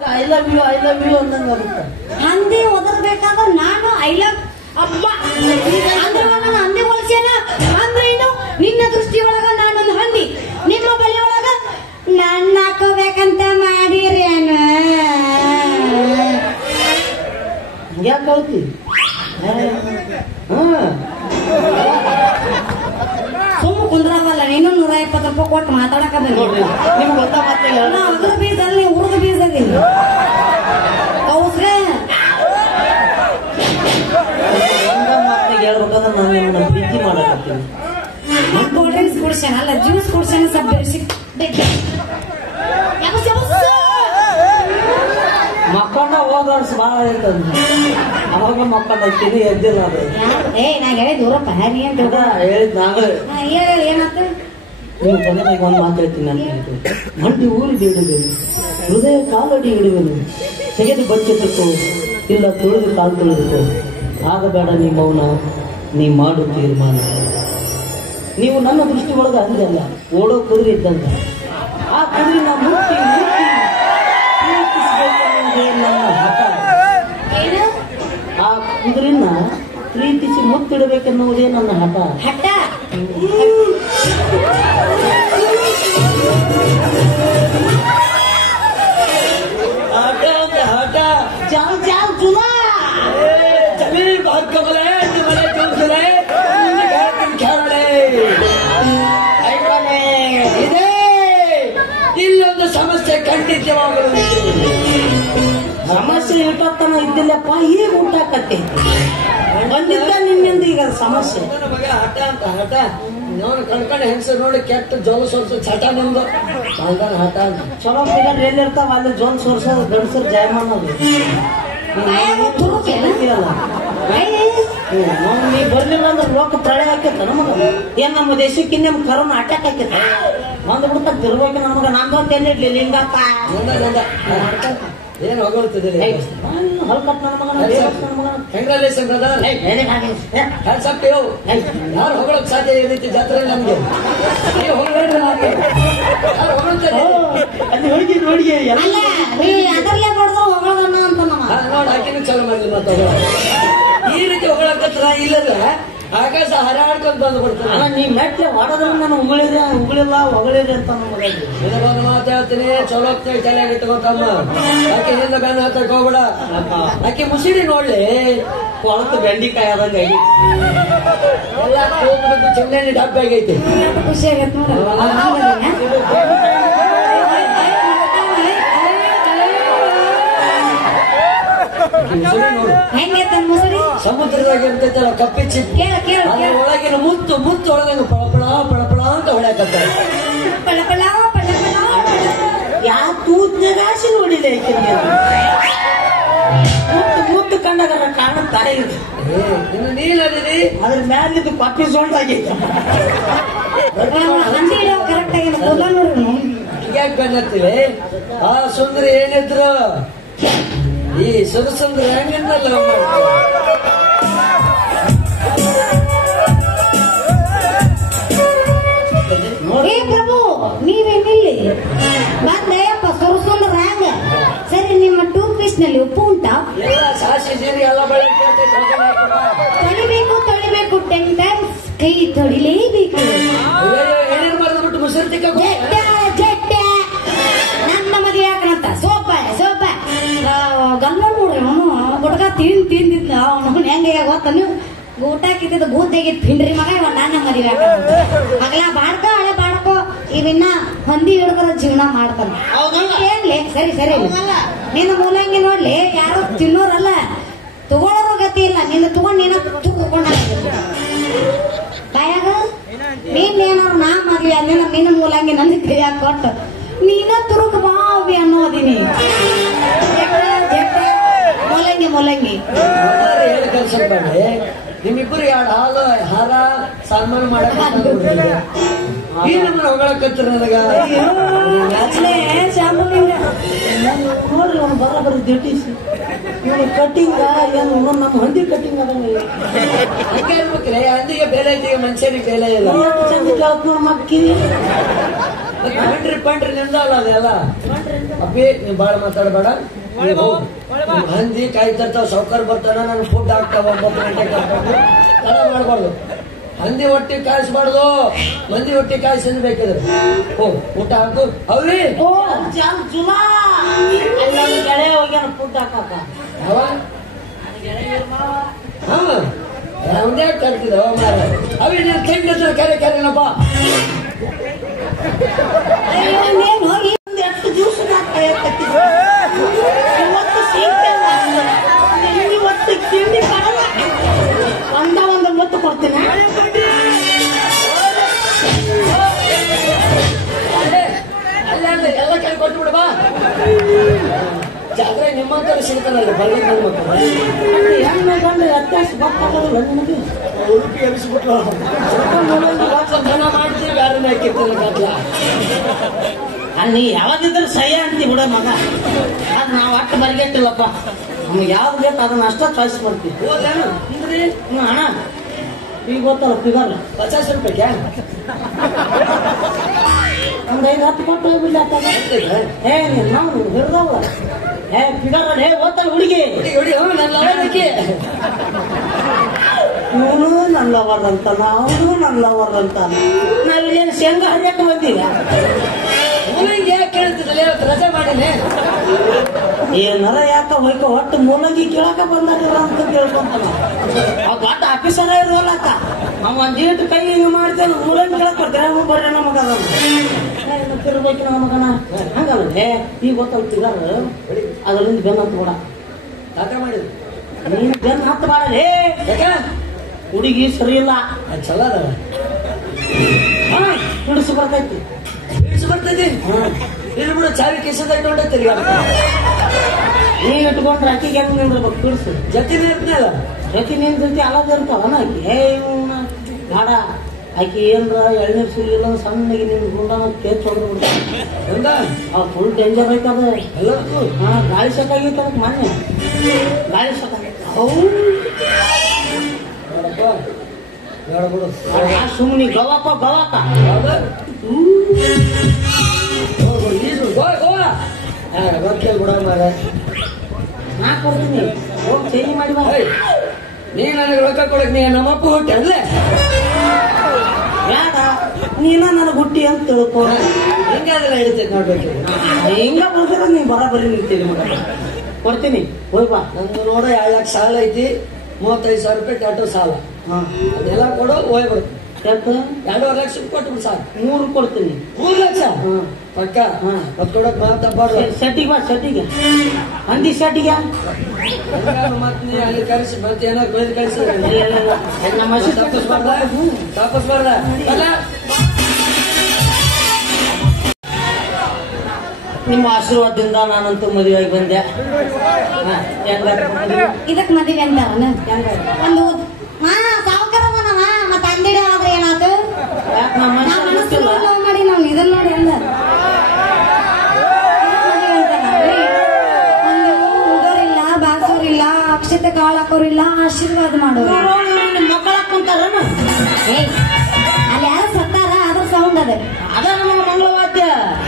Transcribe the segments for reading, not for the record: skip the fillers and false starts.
I love you ಅಂದಂಗ ಹಂದಿ ಒದರ್ಬೇಕಾದ್ರೆ ನಾನು ಐ ಲವ್ ಅಪ್ಪ ಅಂದ್ರೆ ನಾನು ಹಂದಿ ಹೊಲ್ಸೇನ ಅಂದ್ರೆ ಇನ್ನು ನಿನ್ನ ದೃಷ್ಟಿ ಒಳಗ ನಾನೊಂದು ಹಂದಿ, ನಿಮ್ಮ ಬಲಿ ಒಳಗ ನನ್ನ ಹಾಕೋಬೇಕಂತ ಮಾಡಿರೇನ? ಯಾಕೆ ಹೋಗ್ತಿ? ಸುಮ್ಮ ಕುಂದ್ರಾವಲ್ಲ, ನೀನು 120 ರೂಪಾಯಿ ಕೊಟ್ಟು ಮಾತಾಡಕ ಬಂದಿ. ನಿಮ್ಗೆ ಗೊತ್ತಾಗತ್ತೆ ಅದ್ರ ಬೀಜ ಅಲ್ಲಿ ಹುಡುಗ ಬೀಜ ಕೌಸ್ರೆ ಹೇಳ್ಬೇಕಂದ್ರೆ ನಾನು ನಿಮ್ಮನ್ನ ಪ್ರೀತಿ ಮಾಡಕತ್ತೀನಿ. ಕೋಲ್ಡ್ ಡ್ರಿಂಕ್ಸ್ ಕುಡ್ಸೇನ ಅಲ್ಲ ಜ್ಯೂಸ್ ಕುಡ್ಸೇನ ಸ್ವಲ್ಪ ಮಕ್ಕಳ ಹೋದ ವರ್ಷ ಭಾಳ ಇರ್ತದ, ಅವಾಗ ಮಕ್ಕಳ ತಿಳಿ ಎದ್ದಿಲ್ಲ ಅದು. ನಾ ಹೇಳಿದ್ ದೂರಪ್ಪ ನೀ ಅಂತ ಹೇಳಿದ್ ನಾವೇ ಹೇಳಿ ಏನಾತ? ನೀವು ಕೊನೆಗೆ ಒಂದು ಮಾತು ಹೇಳ್ತೀನಿ ಅಂತ. ಮಂಡಿ ಊರಿಗೆ ಇಡುವೆನು, ಹೃದಯ ಕಾಲಡಿ ಇಡುವೆನು, ತೆಗೆದು ಬಚ್ಚಿಟ್ಟುಕೋ ಇಲ್ಲ ತುಳಿದು ಕಾಲು ತುಳಿದುಕೋ, ಆಗಬೇಡ ನೀ ಮೌನ, ನೀ ಮಾಡು ತೀರ್ಮಾನ. ನೀವು ನನ್ನ ದೃಷ್ಟಿ ಒಳಗೆ ಅಂದಲ್ಲ, ಓಡೋ ಕುದುರೆ ಇದ್ದಂಗ. ಆ ಕುದುರೆ ನಾ ಮುಟ್ಟಿ ಪ್ರೀತಿಸಬೇಕೆನ್ನುವುದೇ ನನ್ನ ಹಠ. ಆ ಕುದುರೆನ ಪ್ರೀತಿಸಿ ಮುತ್ತಿಡಬೇಕೆನ್ನುವುದೇ ನನ್ನ ಹಠ. ಹಠ हटा चल चल चुना चले बाहर कमले तुम्हारे चल चले ಇದೆ ಇಲ್ಲೊಂದು ಸಮಸ್ಯೆ ಖಂಡಿತವಾಗಲು ಸಮಸ್ಯೆ ಇಟ್ಟತನ ಇದ್ದಿಲ್ಲಪ್ಪ, ಈಗ ಊಟಕತ್ತೆ ಬಂದಿದ್ದ ನಿನ್ನಿಂದ ಈಗ ಸಮಸ್ಯೆ. ಹಠ ಅಂತ ಹಠ ನಾನು ಕಳ್ಕೊಂಡು ಹೆಂಗಸರು ನೋಡಿ ಕೆಟ್ಟ ಜೋಲ ಸೋರ್ಸೋ ಚಟ ನಮ್ದು ಹಠ ಅಂತ. ಚಲೋ ಫಿಗರ್ ಎಲ್ಲಿರ್ತಾವ ಅಲ್ಲಿ ಜೋಲ್ ಸೋರ್ಸೋದು ಗಂಡಸರು ಜಾಯಮಾನ ಅದು. ನೀ ಬರ್ಲಿಲ್ಲ ಅಂದ್ರೆ ಲೋಕ ಪ್ರಳಯ ಆಕೇತ ನಮಗ. ಏನ್ ನಮ್ಮ ದೇಶಕ್ಕೆ ನಿಮ್ ಕರೋನಾ ಅಟ್ಯಾಕ್ ಆಕೇತ ಒಂದ್ ಬಿಡ್ತ ತಿರ್ಬೇಕು ನಮಗ. ನಂದೊಂದು ಎಲ್ಲಿಡ್ಲಿ ಲಿಂಗಪ್ಪ ಏನ್ ಹೊಗಳ್ತಿದ್ದೀರಿ? ಹೊಲ್ಕಟ್ ನನ್ನ ಮಗನ ಕಂಗ್ರಾಲೇಷನ್ ಬ್ರದರ್. ಯಾರು ಹೊಗಳಕ್ ಸಾಧ್ಯ ಈ ರೀತಿ ಜಾತ್ರೆ ನಮ್ಗೆ? ನೀವು ಹೊಗಳ್ರಿ, ಯಾರು ಹೊಗಳ್ತಾರೆ ಅಲ್ಲಿ ಹೋಗಿ ನೋಡಿ ಅದರಲ್ಲೇ ಕೊಡ್ದು ಹೊಗಳೋದನ್ನ ಅಂತ ನೋಡಿ ಹಾಕಿನೂ ಚಾಲು ಮಾಡ್ಲಿ. ಮತ್ತೆ ಈ ರೀತಿ ಹೊಗಳಕತ್ರ ಇಲ್ಲದ ಆಕಾಶ ಹರಾಡ್ಕೊಂಡ್ ಬಂದು ಬಿಡ್ತಾನೆ. ನೀ ಮೆಟ್ಲೆ ಹೊಡೋದ್ರ ನಾನು ಉಗಳಿಲ್ಲ ಹೊಗಳಿರಿ ಅಂತ ನಮಗೊಂದು ಮಾತು ಹೇಳ್ತೀನಿ. ಚಲೋ ತಲೆಯಾಗಿ ತಗೋತಮ್ಮ, ಆಕೆ ಹಿಂದೆ ಬೆನ್ನ ಹತ್ತಕ್ ಹೋಗ್ಬೇಡ. ಆಕೆ ಮುಸಿಡಿ ನೋಡ್ಲಿ ಕೊಳತು ಬೆಂಡಿಕಾಯಿ ಆದಂಗ ಎಲ್ಲ ಹೋಗ್ಬಿಟ್ಟು ಚೆನ್ನೆಣ್ಣೆ ಡಬ್ಬೆ ಆಗೈತಿ. ಖುಷಿ ಆಗತ್ತೆ ಸಮುದ್ರದಾಗ ಇರ್ತೈತಲ್ಲ ಕಪ್ಪಿ ಚಿಪ್ಪು, ಅದ್ರ ಒಳಗಿನ ಮುತ್ತು ಒಳಗ ಪಳಪಳ ಪಳಪಳ ಅಂತ ಹೊಳ್ಯಾಕತ್ತಾರೆ. ಯಾ ತೂತ್ನಾಗ ಆಸೆ ನೋಡಿಲ್ಲ ಮುತ್ತು ಕಂಡಾಗ ಕಾಣುತ್ತಾ ಇದೆ. ಇನ್ನು ನೀನದಿರಿ ಅದ್ರ ಮ್ಯಾಲಿದ್ದು ಕಪ್ಪಿ ಸೊಂಡಾಗೈತೆ. ಯಾಕೆ ಬೆನ್ನತ್ತಿವೆ? ಆ ಸುಂದರಿ ಏನಿದ್ರು ಈ ಸುರಸುಂದ್ರ ಹೆಂಗನ್ನಲ್ಲ ನೋಡಿ ಪ್ರಭು, ನೀವೇನಿಲ್ಲಿ ಬಂದೆಯಪ್ಪ ಸುರಸುಂದ್ರ ಹ್ಯಾಂಗ? ಸರಿ, ನಿಮ್ಮ ಟೂತ್ ಪೇಸ್ಟ್ ನಲ್ಲಿ ಉಪ್ಪು ಉಂಟಾ? ಎಲ್ಲ ಸಾಸಿ ಜೀರಿ ಎಲ್ಲ ಬಳಿ ತೊಳಿಬೇಕು 10 times ಕೈ ತೊಳಿಲೇಬೇಕು. ಎಣ್ಣೆ ಮಾಡಿದ್ಬಿಟ್ಟು ಮುಸುರು ತಿಕ್ಕ ನನ್ನ ಮದುವೆ ಹಾಕಣಂತ ಸೋಪ ಗಲ್ಲ ನೋಡ್ರಿ. ಅವನು ಹುಡುಗ ತಿಂದಿದ್ನ ಅವನು ಹೆಂಗ ಗೊತ್ತ ನೀವು? ಊಟ ಹಾಕಿದ್ದು ಬೂದ್ದಾಗಿತ್ತು ಪಿಂಡ್ರಿ ಮಗ. ಇವ ನನ್ನ ಮದುವೆ ಹಾಕಲ್ಲ ಬಾಡ್ಕೋ ಹಳೆ ಬಾಡ್ಕೋ. ಇವಿನ್ನ ಹೊಂದಿ ಹಿಡ್ದ್ರ ಜೀವನ ಮಾಡ್ತಾನ. ಏನ್ಲಿ ಸರಿ ನಿನ್ನ ಮೂಲಂಗಿ ನೋಡ್ಲಿ, ಯಾರು ತಿನ್ನೋರಲ್ಲ ತಗೊಳ್ಳೋರು ಗತಿ ಇಲ್ಲ. ನಿನ್ನ ತಗೊಂಡ್ ನೀನ ತುಕೊಂಡ ಬಾಯಾಗ ನೀನೇನಾರು ನಾ ಮದ್ವಿ ಅನ್ನ ನಿನ್ನ ಮೂಲಂಗಿ ನನ್ನ ಕೈಯಾಗ ಕೊಟ್ಟು ನೀನ ತುರುಕ್ ಬಾವಿ ಅನ್ನೋದಿನಿ. ಮೂಲಂಗಿ ಹೇಳಿ ಕಲ್ಸಬೇಡಿ. ನಿಮ್ಮಿಬ್ಬರು ಎರಡು ಹಾಲು ಹಾರ ಸನ್ಮಾನ ಮಾಡಕ್ ಈ ನಮ್ಮನ್ನ ಹೊಗಳಕತ್ರ ನನಗ ನೋಡ್ರಿ ಅವ್ನು ಬರೋಬರಿ ದಿಟ್ಟಿಸಿ ಕಟ್ಟಿಂಗ ಏನು ನಮ್ಮ ಹಂದಿ ಕಟ್ಟಿಂಗ್ ಅದಂಗ ಹಂಗೆ ಇರ್ಬೇಕ್ರೆ ಹಂದಿಗೆ ಬೆಲೆ ಐತಿ ಮನುಷ್ಯನಿಗೆ ಬೆಲೆ ಇಲ್ಲ ಚಂದ ಕೇಳತ್ ನೋಡ್ ಮಕ್ಕಿ ಪಂಡ್ರಿ ನಿಂದಲ್ಲ ಅದೆಲ್ಲ ಅಪ್ಪಿ ನೀವ್ ಬಾಳ ಮಾತಾಡಬೇಡ ಹಂದಿ ಕಾಯ್ತಿರ್ತಾವ ಸೌಕರ್ ಬರ್ತಾನ ನನ್ ಫುಡ್ ಹಾಕ್ತಾವ 9 ಗಂಟೆಗೆ ಕರ್ಕೊಂಡು ತಡ ಮಾಡ್ಬಾರ್ದು ಹಂದಿ ಹೊಟ್ಟಿ ಕಾಯಿಸ್ಬಾರ್ದು ಮಂದಿ ಹೊಟ್ಟಿ ಕಾಯಿಸಿ ಬೇಕಿದ್ರೆ ಊಟ ಹಾಕು ಅವ್ರಿ ಜುಲಾ ಅಲ್ಲಿ ಗೆಳೆಯ ಹೋಗ್ಯಾನ ಫುಡ್ ಹಾಕಾಕ ಒಂದೇ ಕರ್ತಿದ ಅವ್ರಿ ನೀನ್ ಕೆಂಡ ಕರೆನಪ್ಪ ಎಷ್ಟು ದಿವಸ ಇವತ್ತು ತಿಂಡಿ ಬರಲ್ಲ ಒಂದು ಮುತ್ತು ಕೊಡ್ತೀನಿ ಎಲ್ಲ ಕೈ ಕೊಟ್ಟು ಬಿಡ ಬಾ ಜಾತ್ರೆ ನಿಮ್ಮಂತರ ಸಿಗ್ತಾನಲ್ಲ ಬರಲಿ ಹೆಣ್ಣು ಅತ್ಯಾಶ ಗೊತ್ತಾಗಲ್ಲ ನಿಮಗೆ ಉಡುಪಿ ಎನಿಸ್ಬಿಟ್ಲು ಜನ ಮಾಡ್ತೀವಿ ಯಾರನ್ನ ಹಾಕಿರ್ತಿಲ್ಲ ನೀ ಯಾವ್ದಿದ್ರು ಸಹ್ಯ ಅಂತಿ ಬಿಡ ಮಗ ಅದು ನಾವು ಅಷ್ಟು ಬರಿಗೆಟ್ಟಿಲ್ಲಪ್ಪ ನಮ್ಗೆ ಯಾವ್ದು ಬೇಕು ಅದನ್ನ ಅಷ್ಟ ಚಾಯ್ಸ್ ಮಾಡ್ತೀವಿ ಹೋದೇನು ಅಣ್ಣ ಈಗ ಗೊತ್ತಲ್ಲ ಫಿಗರ್ 50 ರೂಪಾಯಿಗೆ ಒಂದು 5-10 ಕೊಟ್ಟು ಹೋಗ್ಬಿಡ್ಲಿ ನಾವು ಹಿಡ್ದವ ಫಿಗರ್ ಅಲ್ಲಿ ಓದ್ತಾನೆ ಹುಡುಗಿ ಇವನು ನನ್ನ ಲವರ್ ಅಂತಾನ ಅವನು ನನ್ನ ಲವರ್ ಅಂತಾನ ನಾವಿಲ್ಲೇನು ಶೇಂಗಾ ಹರಿಯಕ್ಕೆ ಬಂದಿಲ್ಲ ಯಾಕೆ ಕೇಳ್ತಿದ್ದಲ್ಲ ರಜೆ ಮಾಡಿನಿ ಏನಾರ ಯಾಕ ಹೋಯ್ಕ ಒಟ್ಟು ಮೂಲಂಗಿ ಕೇಳಕ ಬಂದಾರ ಅಂತ ಕೇಳ್ಕೊಂತಾನ ಅವ್ ದೊಡ್ಡ ಆಫೀಸರ ಇರೋಲ್ಲಕ್ಕ ಅವ್ ಒಂದ್ ಏಟು ಕೈ ಹಿಂಗ ಮಾಡ್ತೇನೆ ಮೂಲಂಗಿ ಕೇಳಕ್ ಬರ್ತಾರೆ ಬರ್ರಿ ನಮಗ ತಿರ್ಬೇಕು ನಮಗನ ಹಂಗಲ್ಲೇ ಈಗ ಗೊತ್ತಾಗ್ತಿದಾರ ಅದರಿಂದ ಬೆನ್ನ ಹತ್ತು ಕೂಡ ತಾತ ಮಾಡಿದ್ರು ನೀನ್ ಬೆನ್ನ ಹತ್ತು ಮಾಡಲೇ ಹುಡುಗಿ ಸರಿ ಇಲ್ಲ ಚಲೋ ಅದಲ್ಲ ಹಿಡಿಸಿ ಬರ್ತೈತಿ ಬರ್ತೈತಿ ಇಲ್ಲಿ ಬಿಡು ಚಾವಿ ಕಿಸದ ಇಟ್ಕೊಂಡೆ ತಿರ್ಗ ನೀ ಇಟ್ಕೊಂಡ್ರೆ ಅಕ್ಕಿಗೆ ಹೆಂಗ್ ನಿಂದ್ರಬೇಕು ಹಿಡಿಸು ಜೊತೆನೇ ಇರ್ತನಲ್ಲ ಜೊತೆ ನಿನ್ ಜೊತೆ ಅಲ್ಲದ ಇರ್ತಾವನ ಆಕಿ ಗಾಡ ಆಕಿ ಏನ್ರ ಎಳ್ನೀರು ಸಿಗಲಿಲ್ಲ ಸಣ್ಣಗೆ ನಿನ್ ಗುಂಡ ಕೇಸ್ ಹೊಡೆದು ಬಿಡ್ತಾವ ಫುಲ್ ಡೇಂಜರ್ ಐತದ ಎಲ್ಲದಕ್ಕೂ ಗಾಳಿ ಸೆಟ್ಟಾಗೈತೆ ಅದಕ್ಕೆ ಮೊನ್ನೆ ಗಾಳಿ ಸೆಟ್ಟಾಗೈತೆ ನೋಡ್ಬಿಡು ಸುಮ್ಮನೆ ಗವಾಪ ಗವಾಪ ಗೊತ್ತೇ ಬಿಡ ಮಾರ ನಾ ಕೊಡ್ತೀನಿ ಹೋಗಿ ಚೇಂಜ್ ಮಾಡಿ ಬಾ ನೀ ನನಗೆ ರೊಕ್ಕ ಕೊಡಕ್ ನೀ ನಮ್ಮಪ್ಪ ಹೊಟ್ಟೆ ಅಲ್ಲೇ ಬೇಡ ನೀನ ನನಗೆ ಹುಟ್ಟಿ ಅಂತ ತಿಳ್ಕೊ ಹಿಂಗಾದ್ರೆ ಹೇಳ್ತೈತಿ ನೋಡ್ಬೇಕು ಹಿಂಗ ಬಂದ್ರೆ ನೀ ಬರಾಬರಿ ನಿಂತೀನಿ ಮಗ ಕೊಡ್ತೀನಿ ಹೋಯ್ ಬಾ ನಂದು ನೋಡ 2 ಲಕ್ಷ ಸಾಲ ಐತಿ 35,000 ರೂಪಾಯಿ ಟ್ಯಾಟೋ ಸಾಲ ಅದೆಲ್ಲ ಕೊಡು ಹೋಗ್ಬಿಡು 2.5 ಲಕ್ಷ ಕೊಟ್ಟು ಸಾಕು 3 ಕೊಡ್ತೀನಿ 3 ಲಕ್ಷ ಪಕ್ಕ ಮತ್ ಕೊಡಕ್ ಮಾತಾಡ್ಬಾರ್ದು ಸೆಟ್ಟಿಗೆ ಬಾ ಸೆಟ್ಟಿಗೆ ಹಂದಿ ಸೆಟ್ಟಿಗೆ ಮತ್ ನೀ ಅಲ್ಲಿ ಕಳಿಸಿ ಮತ್ತೆ ಏನಾದ್ರು ಕೊಯ್ದು ಕಳಿಸಿ ನಮ್ಮ ತಾಪಸ್ಬಾರ್ದ ಅಲ್ಲ ನಿಮ್ಮ ಆಶೀರ್ವಾದದಿಂದ ನಾನಂತೂ ಮದುವೆಯಾಗಿ ಬಂದೆ ಇದಕ್ ಮದುವೆ ಅಂತಾರ ಒಂದು ಸಾವುಕಾರವನವ ಮತ್ತ ಅಂಗಡಿ ಆದ್ರೆ ಏನಾಯ್ತು ಮಾಡಿ ನಾವು ಇದನ್ನ ನೋಡಿ ಅಂದ ಒಂದು ಹುಡುಗರಿಲ್ಲ ಬಾಸೋರಿಲ್ಲ ಅಕ್ಷತೆ ಕಾಳು ಹಾಕೋರಿಲ್ಲ ಆಶೀರ್ವಾದ ಮಾಡೋರು ಮಕ್ಕಳ ಕುಂತಾರ ಅಲ್ಲಿ ಯಾರು ಸತ್ತಾರ ಅದ್ರ ಸೌಂಡ್ ಅದ ಅದ ನಮ್ಮ ಮಂಗಳವಾದ್ಯ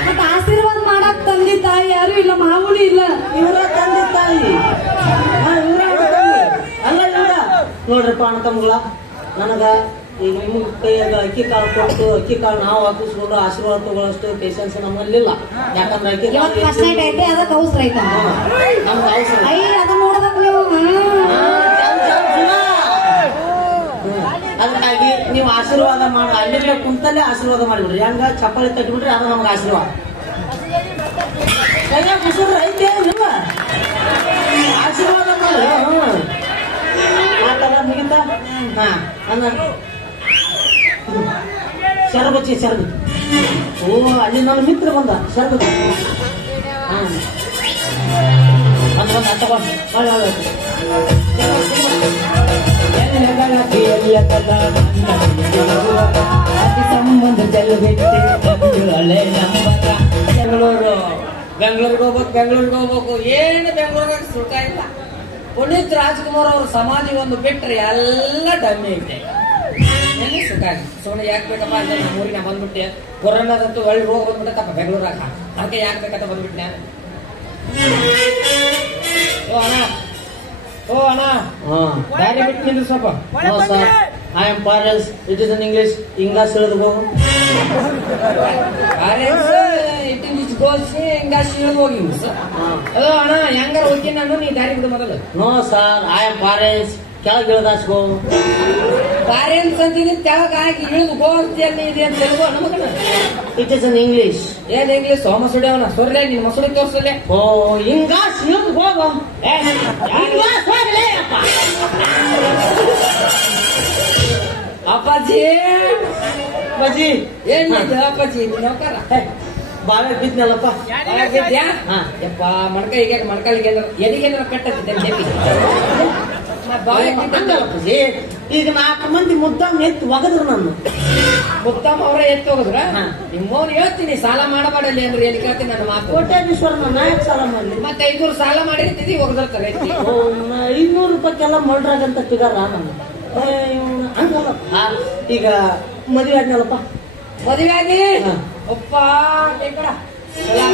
ಮತ್ತ ಆಶೀರ್ವಾದ ಮಾಡಕ್ ತಂದೆ ತಾಯಿ ಯಾರು ಇಲ್ಲ ಮಾಮೂಲಿ ಇಲ್ಲ ಇವರ ತಂದೆ ತಾಯಿ ಅಲ್ಲ ಇವರ ನೋಡ್ರಿಪ್ಪ ಅಣ್ಣ ತಮ್ಮಗಳ ನನಗ ಈಗ ನಿಮ್ಗೆ ಕೈಯಾಗ ಅಕ್ಕಿ ಕಾಳು ಕೊಟ್ಟು ಅಕ್ಕಿ ಕಾಳು ನಾವು ಹಾಕಿಸ್ಕೊಂಡು ಆಶೀರ್ವಾದ ತಗೊಳ್ಳೋಷ್ಟು ಪೇಷನ್ಸ್ ನಮ್ಮಲ್ಲಿಲ್ಲ ಯಾಕಂದ್ರೆ ಅಕ್ಕಿ ಇವತ್ತು ಫಸ್ಟ್ ನೈಟ್ ಐತೆ ಅದಕ್ಕೆ ಅವಸರ ಐತ ನಮ್ಗೆ ಅವಸರ ಐ ಅದ ನೋಡ್ಬೇಕು ನೀವು ಅದಕ್ಕಾಗಿ ನೀವು ಆಶೀರ್ವಾದ ಮಾಡಿ ಅಲ್ಲಿಂದ ಕುಂತಲ್ಲೇ ಆಶೀರ್ವಾದ ಮಾಡಿಬಿಡ್ರಿ ಹೆಂಗ ಚಪ್ಪಾಳಿ ತಟ್ಟಿಬಿಟ್ರಿ ಅದು ನಮ್ಗೆ ಆಶೀರ್ವಾದ ಕೈಯಾಗ ಕುಸಿದ್ರೆ ಐತೆ ನಿಮ್ಮ ಆಶೀರ್ವಾದ ಮಾಡಿ ಆತಲ್ಲ ಮುಗಿತಾ ಹಾ ಅನ್ನ ಶರಬಚ್ಚಿ ಶರಬ ಓ ಅಲ್ಲಿ ನನ್ನ ಮಿತ್ರ ಬಂದ ಶರಬಚ್ಚಿ ಹಾ ಬಂದ ಬಂದ ತಗೊಂಡು ಒಳ್ಳೆ ಒಳ್ಳೆ ಸಂಬಂಧ ಚೆಲ್ಲಬಿಟ್ಟು ಹಳೆ ನಂಬರ ಬೆಂಗಳೂರಿಗೆ ಹೋಗ್ಬೇಕು ಏನು ಬೆಂಗಳೂರಾಗ ಸುಖ ಇಲ್ಲ. ಪುನೀತ್ ರಾಜ್ಕುಮಾರ್ ಅವ್ರ ಸಮಾಧಿ ಒಂದು ಬಿಟ್ರೆ ಎಲ್ಲ ಡಮ್ಮಿ ಐತೆ, ಎಲ್ಲಿ ಸುಖ ಇಲ್ಲ. ಸುಮ್ಮನೆ ಯಾಕೆ ಬೇಕಪ್ಪ ಅಂದ್ರೆ ನಮ್ಮ ಊರಿಗೆ ನಾ ಬಂದ್ಬಿಟ್ಟೆ, ಕೊರೋನಾದಂತೂ ಒಳ್ಳೆ ರೋಗ ಬಂದ್ಬಿಟ್ಟಪ್ಪ ಬೆಂಗಳೂರಾಗ, ಅದಕ್ಕೆ ಯಾಕೆ ಬೇಕಂತ ಬಂದ್ಬಿಟ್ಟೆ ನಾನು. ಓ ಅಣ್ಣ ಗಾಡಿ ಬಿಟ್ಟು ನಿಂದ್ರು ಸ್ವಲ್ಪ. I am parents, it is in English. ಇಂಗ್ಲಾಸ್ ಹೇಳಿದ್ ಹೋಗು. ಹೋಗಿ ಅದು ಅಣ್ಣ ಹೆಂಗಾರ ಹೋಗಿ ನಾನು ನೀ ದಾರಿ ಬಿಡು ಮೊದಲು. No sir, I am parents. ಕೆಳಗೆ ಇಳಿದಾಸ್ಕೋ. ಪಾರೆಂಟ್ಸ್ ಅಂತೀನಿ ಕೆಳಗೆ ಹಾಕಿ ಇಳಿದು ಗೋ ಅಂತೀಯಲ್ಲಿ ಇದೆ ಅಂತ ಹೇಳ್ಬೋ ನಮಗಣ. It is in English. ಏನ್ ಇಂಗ್ಲಿಷ್? ಮಸುಡಿಯವನ ಸೊರ್ಲೆ ನಿನ್ ಮಸುಡಿ ತೋರ್ಸಲೆ. ಓ ಇಂಗ್ಲಾಸ್ ಇಳಿದು ಹೋಗು. ಅಪ್ಪಾಜಿ ಅಪ್ಪಾಜಿ ಏನ್ ಅಪ್ಪಾಜಿ ನೌಕಾರ ಬಾಳೆ ಬಿದ್ನಲ್ಲಪ್ಪ. ಯಪ್ಪ ಮಡ್ಕ ಈಗ ಮಡ್ಕಲಿಗೆ ಎದಿಗೇನಾರ ಕಟ್ಟತ್ತಿದ್ದೆ ಅಪ್ಪಾಜಿ. ಈಗ 4 ಮಂದಿ ಮುದ್ದಾಮ್ ಎತ್ತು ಒಗದ್ರು ನನ್ನ ಮುತ್ತಮ್ಮ ಅವರೇ ಎತ್ತು ಹೋಗುದ್ರ. ನಿಮ್ಮವ್ನು ಹೇಳ್ತೀನಿ ಸಾಲ ಮಾಡಬಾಡಲಿ ಅಂದ್ರೆ ಎಲ್ಲಿ ಕೇಳ್ತೀನಿ ನನ್ನ ಮಾತು. ಕೋಟ್ಯಾಧೀಶ್ವರ ನಾಯಕ್ ಸಾಲ ಮಾಡ್ಲಿ. ಮತ್ತೆ 500 ಸಾಲ ಮಾಡಿರ್ತೀವಿ ಹೋಗದಿರ್ತಾರೆ. 500 ರೂಪಾಯಿಗೆಲ್ಲ ಮಲ್ಡ್ರಾಗಂತ ಫಿಗರ್ ನಾನು ಹಂಗಲ್ಲ. ಈಗ ಮದುವೆ ಆದ್ನಲ್ಲಪ್ಪ. ಮದುವೆ ಆಗಿ ಅಪ್ಪ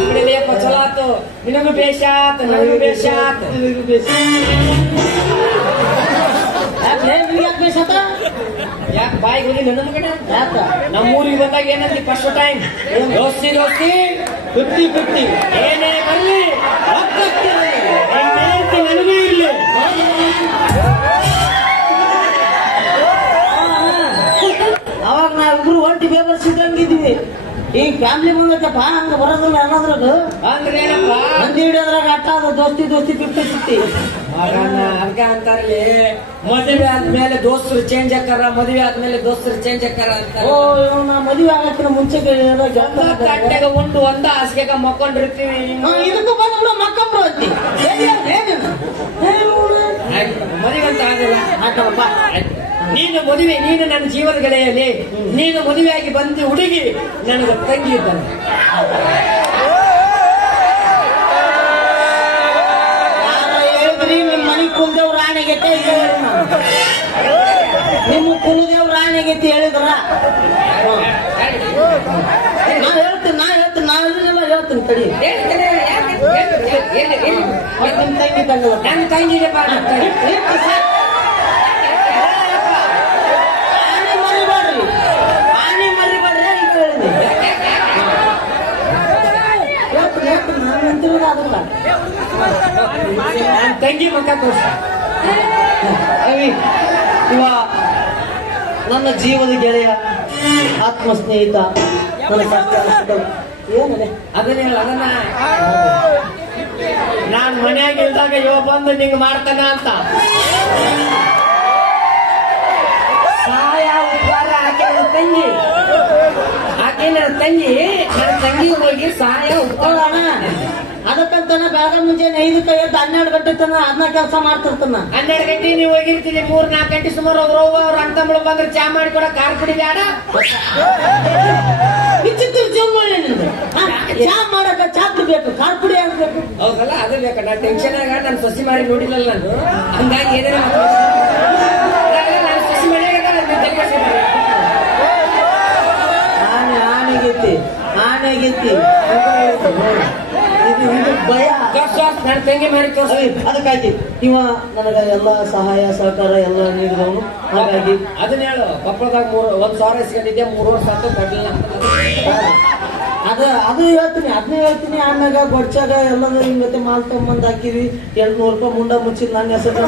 ಬಿಡಲಿಯಪ್ಪ ಚಲೋ ಆತು. ನಿನಗೂ ಬೇಷ ಆತ, ನನಗೂ ಬೇಷ ಆತ. ಯಾಕೆ ಬಾಯಿ ಹೋಗಿ ನನ್ನ ಮಗನ ಯಾಕ ನಮ್ಮೂರಿಗೆ ಬಂದಾಗ ಏನಂತ ಫಸ್ಟ್ ಟೈಮ್ ದೋಸ್ತಿ 50-50 ಏನೇ ಬರಲಿ ನನಗೂ ಇರ್ಲಿ. ಅವಾಗ ನಾವಿಬ್ರು ಒಂಟಿ ಬೇಬರ್ಸಿದಂಗಿದ್ವಿ. ಈಗ ಫ್ಯಾಮಿಲಿ ಬಂದೈತಪ್ಪ, ಹಂಗ ಬರೋದಿಲ್ಲ ಅನ್ನೋದ್ರಾಗ. ಅಂದ್ರೆ ಏನಪ್ಪ ಮಂದಿ ಹಿಡಿಯೋದ್ರಾಗ ಅಟ್ಟ ಅದು ದೋಸ್ತಿ 50-50. ಅದಕ್ಕ ಅಂತಾರಲ್ಲಿ ಮದುವೆ ಆದ್ಮೇಲೆ ದೋಸ್ತರು ಚೇಂಜ್ ಆಕಾರ, ಮದುವೆ ಆದ್ಮೇಲೆ ದೋಸ್ತರು ಚೇಂಜ್ ಆಕಾರ ಅಂತ. ಓ ನಾ ಮದುವೆ ಆಗಕ್ಕಿನ ಮುಂಚೆ ಕಟ್ಟೆಗೆ ಉಂಡು ಒಂದ ಹಾಸಿಗೆಗ ಮಕ್ಕೊಂಡಿರ್ತೀವಿ. ಇದಕ್ಕೂ ಬಂದ್ಬಿಡು ಮಕ್ಕಂಬ್ರು ಅಂತಿ. ಮದುವೆ ಅಂತ ಆಗಿಲ್ಲ. ಆಟವಪ್ಪ ನೀನು ಮದುವೆ, ನೀನು ನನ್ನ ಜೀವದ ಗೆಳೆಯಲ್ಲಿ ನೀನು ಮದುವೆಯಾಗಿ ಬಂದು ಹುಡುಗಿ ನನಗೆ ತಂಗಿ ಇದ್ದಾನೆ. ಹೇಳಿದ್ರಿ ನಿಮ್ಮ ಮನೆ ಕುಲದೇವ್ರ ಆಣೆಗೆತ್ತೆ ನಿಮ್ಮ ಕುಲದೇವ್ರ ಆಣೆಗೆತ್ತಿ ಹೇಳಿದ್ರ ನಾವೆಲ್ಲ ಹೇಳ್ತೀನಿ ತಡಿ. ನಿಮ್ ತಂಗಿ ತಂಗಲ್ಲ ನನ್ನ ತಂಗಿಗೆ ಆನೆ ಮರಿಬೇಡ್ರಿ ಅಂತ ಹೇಳಿದೆ. ನಾನಂತಿರೋದು ಅದಲ್ಲ. ನನ್ನ ತಂಗಿ ಮಕ್ಕ ತೋರ್ಸ. ಇವ ನನ್ನ ಜೀವದ ಗೆಳೆಯ, ಆತ್ಮ ಸ್ನೇಹಿತ, ನನ್ನ ಏನೇ ಅದನ್ನ ನಾನ್ ಮನ್ಯಾಗ ಇಲ್ದಾಗ ಇವ ಬಂದು ನಿಂಗೆ ಮಾಡ್ತಾನ ಅಂತ ಸಹಾಯ ಉಪಕಾರ ಆಕೆ ನನ್ನ ತಂಗಿ. ಆಕೆ ನನ್ನ ತಂಗಿ ಹೋಗಿ ಸಹಾಯ ಉಪಕಾರ. ಅದಕ್ಕಂತಾನ ಬೆಳಗ್ಗೆ ಮುಂಜಾನೆ 5ಕ್ಕೆ ಎದ್ದು 12 ಗಂಟೆ ತನ ಅದನ್ನ ಕೆಲಸ ಮಾಡ್ತಿರ್ತಾನ. 12 ಗಂಟೆ ನೀವು ಹೋಗಿರ್ತೀರಿ, 3-4 ಗಂಟೆ ಸುಮಾರು ಅವ್ರ ಅಣ್ತಂಬಳು ಬಂದ್ರೆ ಚಾ ಮಾಡಿಕೊಡ ಕಾರ್ ಕುಡಿ ಬೇಡ. ವಿಚಿತ್ರ ಜೀವನ ನಿಂದು. ಚಾ ಮಾಡಕ ಚಾ ಕುಡಿಬೇಕು, ಕಾರ್ ಕುಡಿ ಆಗ್ಬೇಕು. ಹೌದಲ್ಲ, ಅದು ಬೇಕ. ನಾ ಟೆನ್ಷನ್ ಆಗ ನಾನು ಸಸಿ ಮಾಡಿ ನೋಡಿಲ್ಲಲ್ಲ ನಾನು, ಹಂಗಾಗಿ ಏನೇನೋ ನಾನು ಸಸಿ ಮಾಡಿ ಆನೆಗೆತ್ತಿ ಇದು ಭಯ. ನನ್ನ ತಂಗಿ ಮಾಡಿ ತೋರ್ಸಿ. ಅದಕ್ಕಾಗಿ ಇವ ನನಗ ಎಲ್ಲ ಸಹಾಯ ಸಹಕಾರ ಎಲ್ಲ ನೀಡಿದವನು. ಹಾಗಾಗಿ ಅದನ್ನ ಹೇಳು. ಕೊಪ್ಪಳದಾಗ 1,000 ಇಸ್ಕೊಂಡಿದ್ದೆ, 3 ವರ್ಷ ಆಯ್ತು ಕೊಡ್ಲಿಲ್ಲ. ಅದು ಅದನ್ನ ಹೇಳ್ತೀನಿ. ಆಮ್ಯಾಗ ಗೊಡ್ಚಾಗ ಎಲ್ಲದ ಹಿಂಗತ್ತೆ ಮಾಲ್ ತಗೊಂಬಂದ್ ಹಾಕಿವಿ. 800 ರೂಪಾಯಿ ಮುಂಡ ಮುಚ್ಚಿದ್ ನನ್ನ ಹೆಸರು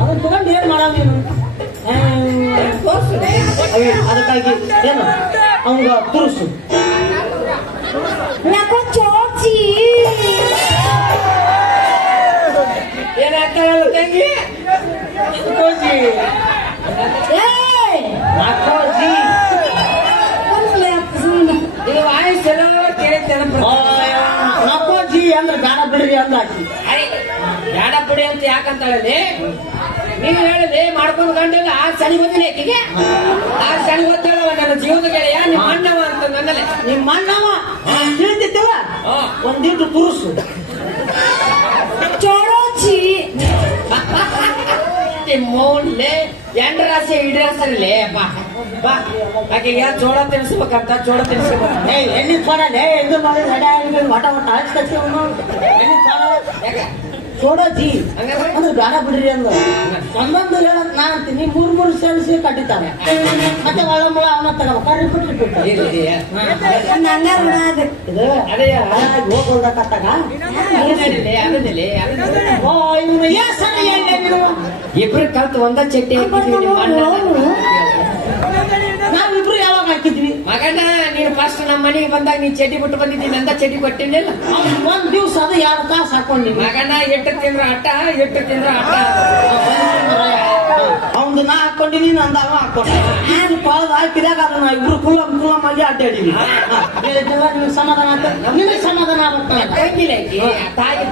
ಅದನ್ನ ತಗೊಂಡು ಏನ್ ಮಾಡಾವ ನೀನು? ಅದಕ್ಕಾಗಿ ಏನು ಅವಂಗ ತುರುಸು ಏನಾಗ್ತಾ ತಂಗಿ ಇದು ವಾಯ್ಸ್ ಎಲ್ಲ ಕೇಳ್ತೇನೆ. ನಕೋಜಿ ಅಂದ್ರೆ ಬೇಡ ಬಿಡ್ರಿ ಅಂದ ಹಾಕಿ ಬೇಡ ಬಿಡಿ ಅಂತ ಯಾಕಂತಾಳೆ ನೀವು ಹೇಳಿದೆ ಮಾಡ್ಕೊಂಡು ಗಂಡಲ್ಲ ಆ ಸನಿ ಬಂದಿಲ್ಲ ಆಕಿಗೆ ಆ ಸನಿ ಗೊತ್ತೇಳವ ನನ್ನ ಜೀವದ ಗೆಳೆಯ ನಿಮ್ಮ ಅಣ್ಣವ ಅಂತ ನನ್ನಲ್ಲೇ ನಿಮ್ಮ ಅಣ್ಣವ ತಿಳಿದಿತ್ತಲ್ಲ ಒಂದಿಟ್ಟು ತುರುಸು ಚೋಳೋಚಿ ಮೌನ್ಲೆ ಎಂಡ ರಾಶಿ ಈಡೇರಿಸಲೇ ಬಾ ಬಾ ಆಕೆಗೆ ಜೋಳ ತಿನ್ಸ್ಬೇಕಂತ ಜೋಳ ತಿನ್ಸ್ಬೇಕು ಎಣ್ಣೆ ಕೊಡಲೇ ಇದು ಮಾಡಿ ರೆಡಿ ಒಟ ಒಟ ಹಚ್ಕಚ್ಚಿ ಎಣ್ಣೆ ಕೊಡ ಯಾಕೆ ಚೋಡೋಜಿ ಅಂದ್ರೆ ಬೇಡ ಬಿಡ್ರಿ ಅಂದ ಒಂದೊಂದು ಹೇಳಕ್ ನಾ ಅಂತೀನಿ ಮೂರ್ ಸೇರಿಸಿ ಕಟ್ಟಿತಾನೆ ಮತ್ತೆ ಒಳ ಮುಳ ಅವನ ತಗೋಬೇಕಾದ್ರೆ ಬಿಟ್ಟು ಇದು ಅದೇ ಹೋಗೋದಕ್ಕತ್ತಾಗ ಓ ಇವನು ಸರಿ ಇಬ್ರು ಕಲ್ತು ಒಂದ ಚಟ್ಟಿ ನಾವಿಬ್ರು ಯಾವಾಗ ಹಾಕಿದ್ವಿ ಮಗನ ನೀನು ಫಸ್ಟ್ ನಮ್ಮ ಮನೆಗೆ ಬಂದಾಗ ನೀನ್ ಚಡ್ಡಿ ಬಿಟ್ಟು ಬಂದಿದ್ದೀನಿ ಅಂತ ಚಡ್ಡಿ ಕೊಟ್ಟಿನಿಲ್ಲ ಒಂದ್ ದಿವ್ಸ ಅದು 2 ತಾಸು ಹಾಕೊಂಡಿವಿ ಮಗನ ಎಟ್ಟು ತಿಂದ್ರ ಅಟ್ಟ ಅವ್ದು ನಾ ಹಾಕೊಂಡಿನಿ ನಂದಾಗ ಹಾಕೊಂಡೆ ನಾನು ಪಾಳದ ಹಾಕಿದಾಗ ಅದನ್ನ ಇಬ್ರು ಕುಲಂ ಆಗಿ ಅಡ್ಡಾಡಿವಿ ನಿಮ್ಗೆ ಸಮಾಧಾನ ಆಗ್ತದೆ ನಿಮಗೆ ಸಮಾಧಾನ ತಂಗಿಲ್ಲ ತಾಯಿ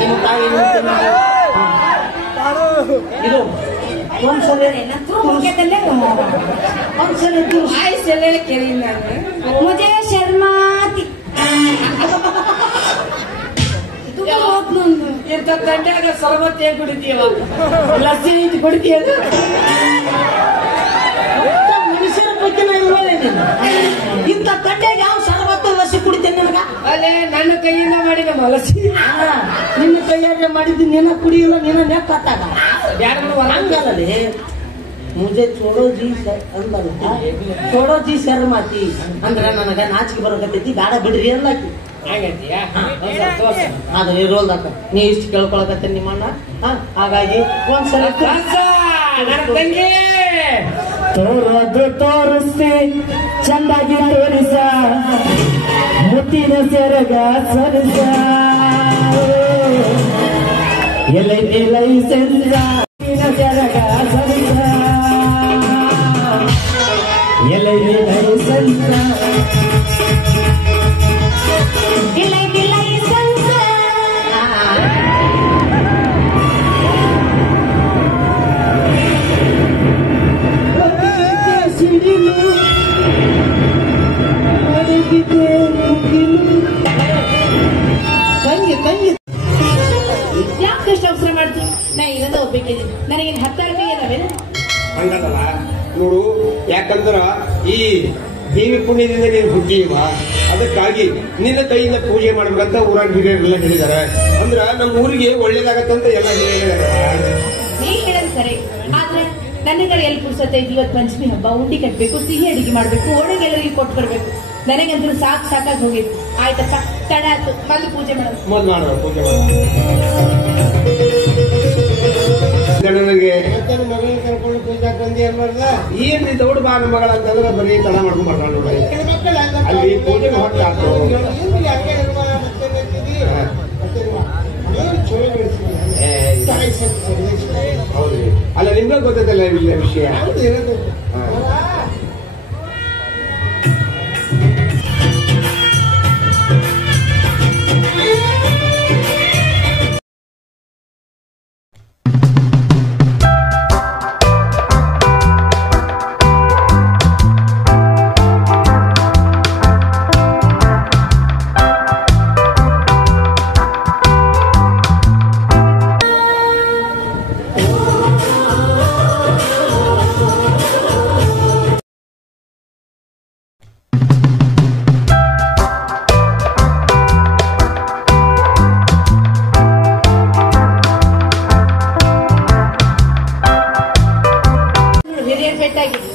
ನಿಮ್ಮ ತಾಯಿ ಇದು ಒಂದ್ಸಲ ಆಯ್ಸೆಲ್ಲ ಕೇಳಿ ನಾನು ಮುಜೆ ಶರ್ಮಾತಿ ಇಂಥ ತಂಡ್ಯಾಗ ಸರ್ವತ್ತೆ ಕುಡಿತೀವ ಲಸ್ಸಿ ಐತಿ ಕುಡಿತೀಯ ಮನುಷ್ಯರ ಬಗ್ಗೆ ಇಂಥ ತಂಡ್ಯಾಗ ಯಾವ ಸರ್ವತ್ತು ಲಸಿ ಕುಡಿತೇನೆ ನಿನಗ ಅಲ್ಲೇ ನನ್ನ ಕೈಯಿಂದ ಮಾಡಿದ ಲಸ್ಸಿ ನಿನ್ನ ಕೈಯಾಗ ಮಾಡಿದ್ದು ನೀನ ಕುಡಿಯಲ್ಲ ನೀನ ನೆಪ್ಪಾಗ ಹಂಗಲ್ಲೇ ಮುಜೆ ಚೋಡೋಜಿ ಅಂದಲ್ಲ ಚೋಡೋಜಿ ಶರ್ಮಾತಿ ಅಂದ್ರ ನನಗ ನಾಚಿಕೆ ಬರಕತ್ತೈತಿ ಬೇಡ ಬಿಡ್ರಿ ಅನ್ಲಾಕಿ ಅದು ಇರೋಲ್ದಕ್ಕ ನೀ ಇಷ್ಟು ಕೇಳ್ಕೊಳಕತ್ತೆ ನಿಮ್ಮಣ್ಣ ಹಾಗಾಗಿ ಒಂದ್ಸಲ ತಂಗಿ ತೋರದು ತೋರಿಸಿ ಚಂದಾಗಿ ತೋರಿಸ ಮುತ್ತಿನ ಸೆರಗ ಸರಿಸ ಎಲ್ಲೈತಿ ಲೈಸೆನ್ಸ ಸೆರಗ ಸರಿಸ ಎಲ್ಲೈತಿ ಲೈಸೆನ್ಸ ಯಾಕೆ ಎಷ್ಟು ಅವಸರ ಮಾಡ್ತೀನಿ ನಾ ಇರೋದ ಹೋಗ್ಬೇಕಿದ್ದೀನಿ ನನಗೇನು 10 ರೂಪಾಯಿ ಇದಾವೇನು ಹಂಗಲ್ಲ ನೋಡು ಯಾಕಂದ್ರ ಈ ದೇವಿ ಪುಣ್ಯದಿಂದ ನೀನು ಹುಟ್ಟಿವ ಅದಕ್ಕಾಗಿ ನಿನ್ನ ಕೈಯಿಂದ ಪೂಜೆ ಮಾಡ್ಬೇಕಂತ ಊರಾಗ ಹಿರಿಯರೆಲ್ಲ ಹೇಳಿದಾರೆ ಅಂದ್ರ ನಮ್ಮ ಊರಿಗೆ ಒಳ್ಳೇದಾಗತ್ತಂತ ಎಲ್ಲ ಹೇಳಿದಾರೆ ನೀ ಹೇಳೋದು ಸರಿ ಆದ್ರೆ ನನಗೆ ಎಲ್ಲಿ ಪುರ್ಸತ್ತೆ ಇವತ್ತು ಪಂಚಮಿ ಹಬ್ಬ ಉಂಡಿ ಕಟ್ಬೇಕು ಸಿಹಿ ಅಡಿಗೆ ಮಾಡ್ಬೇಕು ಓಣಿಗೆ ಎಲ್ಲರಿಗೆ ಕೊಟ್ಟು ಬರ್ಬೇಕು ನನಗಂತೂ ಸಾಕಾಗಿ ಹೋಗಿತ್ತು ಆಯ್ತಪ್ಪ ತಡ ಆಯ್ತು ಮೊದಲು ಪೂಜೆ ಮಾಡೋದು ಮೊದ್ಲು ಮಾಡುವ ಪೂಜೆ ಗಣನಿಗೆ ಮಗಳನ್ನ ಕರ್ಕೊಂಡು ಪೂಜಾಕ್ ಬಂದಿ ಏನ್ ಮಾಡ್ದ ಏನ್ರಿ ದೌಡ್ ಬಾ ನಮ್ಮ ಮಗಳ ಅಂತಂದ್ರೆ ಬರೀ ತಡ ಮಾಡ್ಕೊಂಡ್ ಬರ್ತಾಳ ನೋಡಿ ಅಲ್ಲಿ ಪೂಜೆ ಹೊಟ್ಟಾಕು ಹೌದ್ರಿ ಅಲ್ಲ ನಿಮ್ಗೆ ಗೊತ್ತೈತಲ್ಲ ವಿಷಯ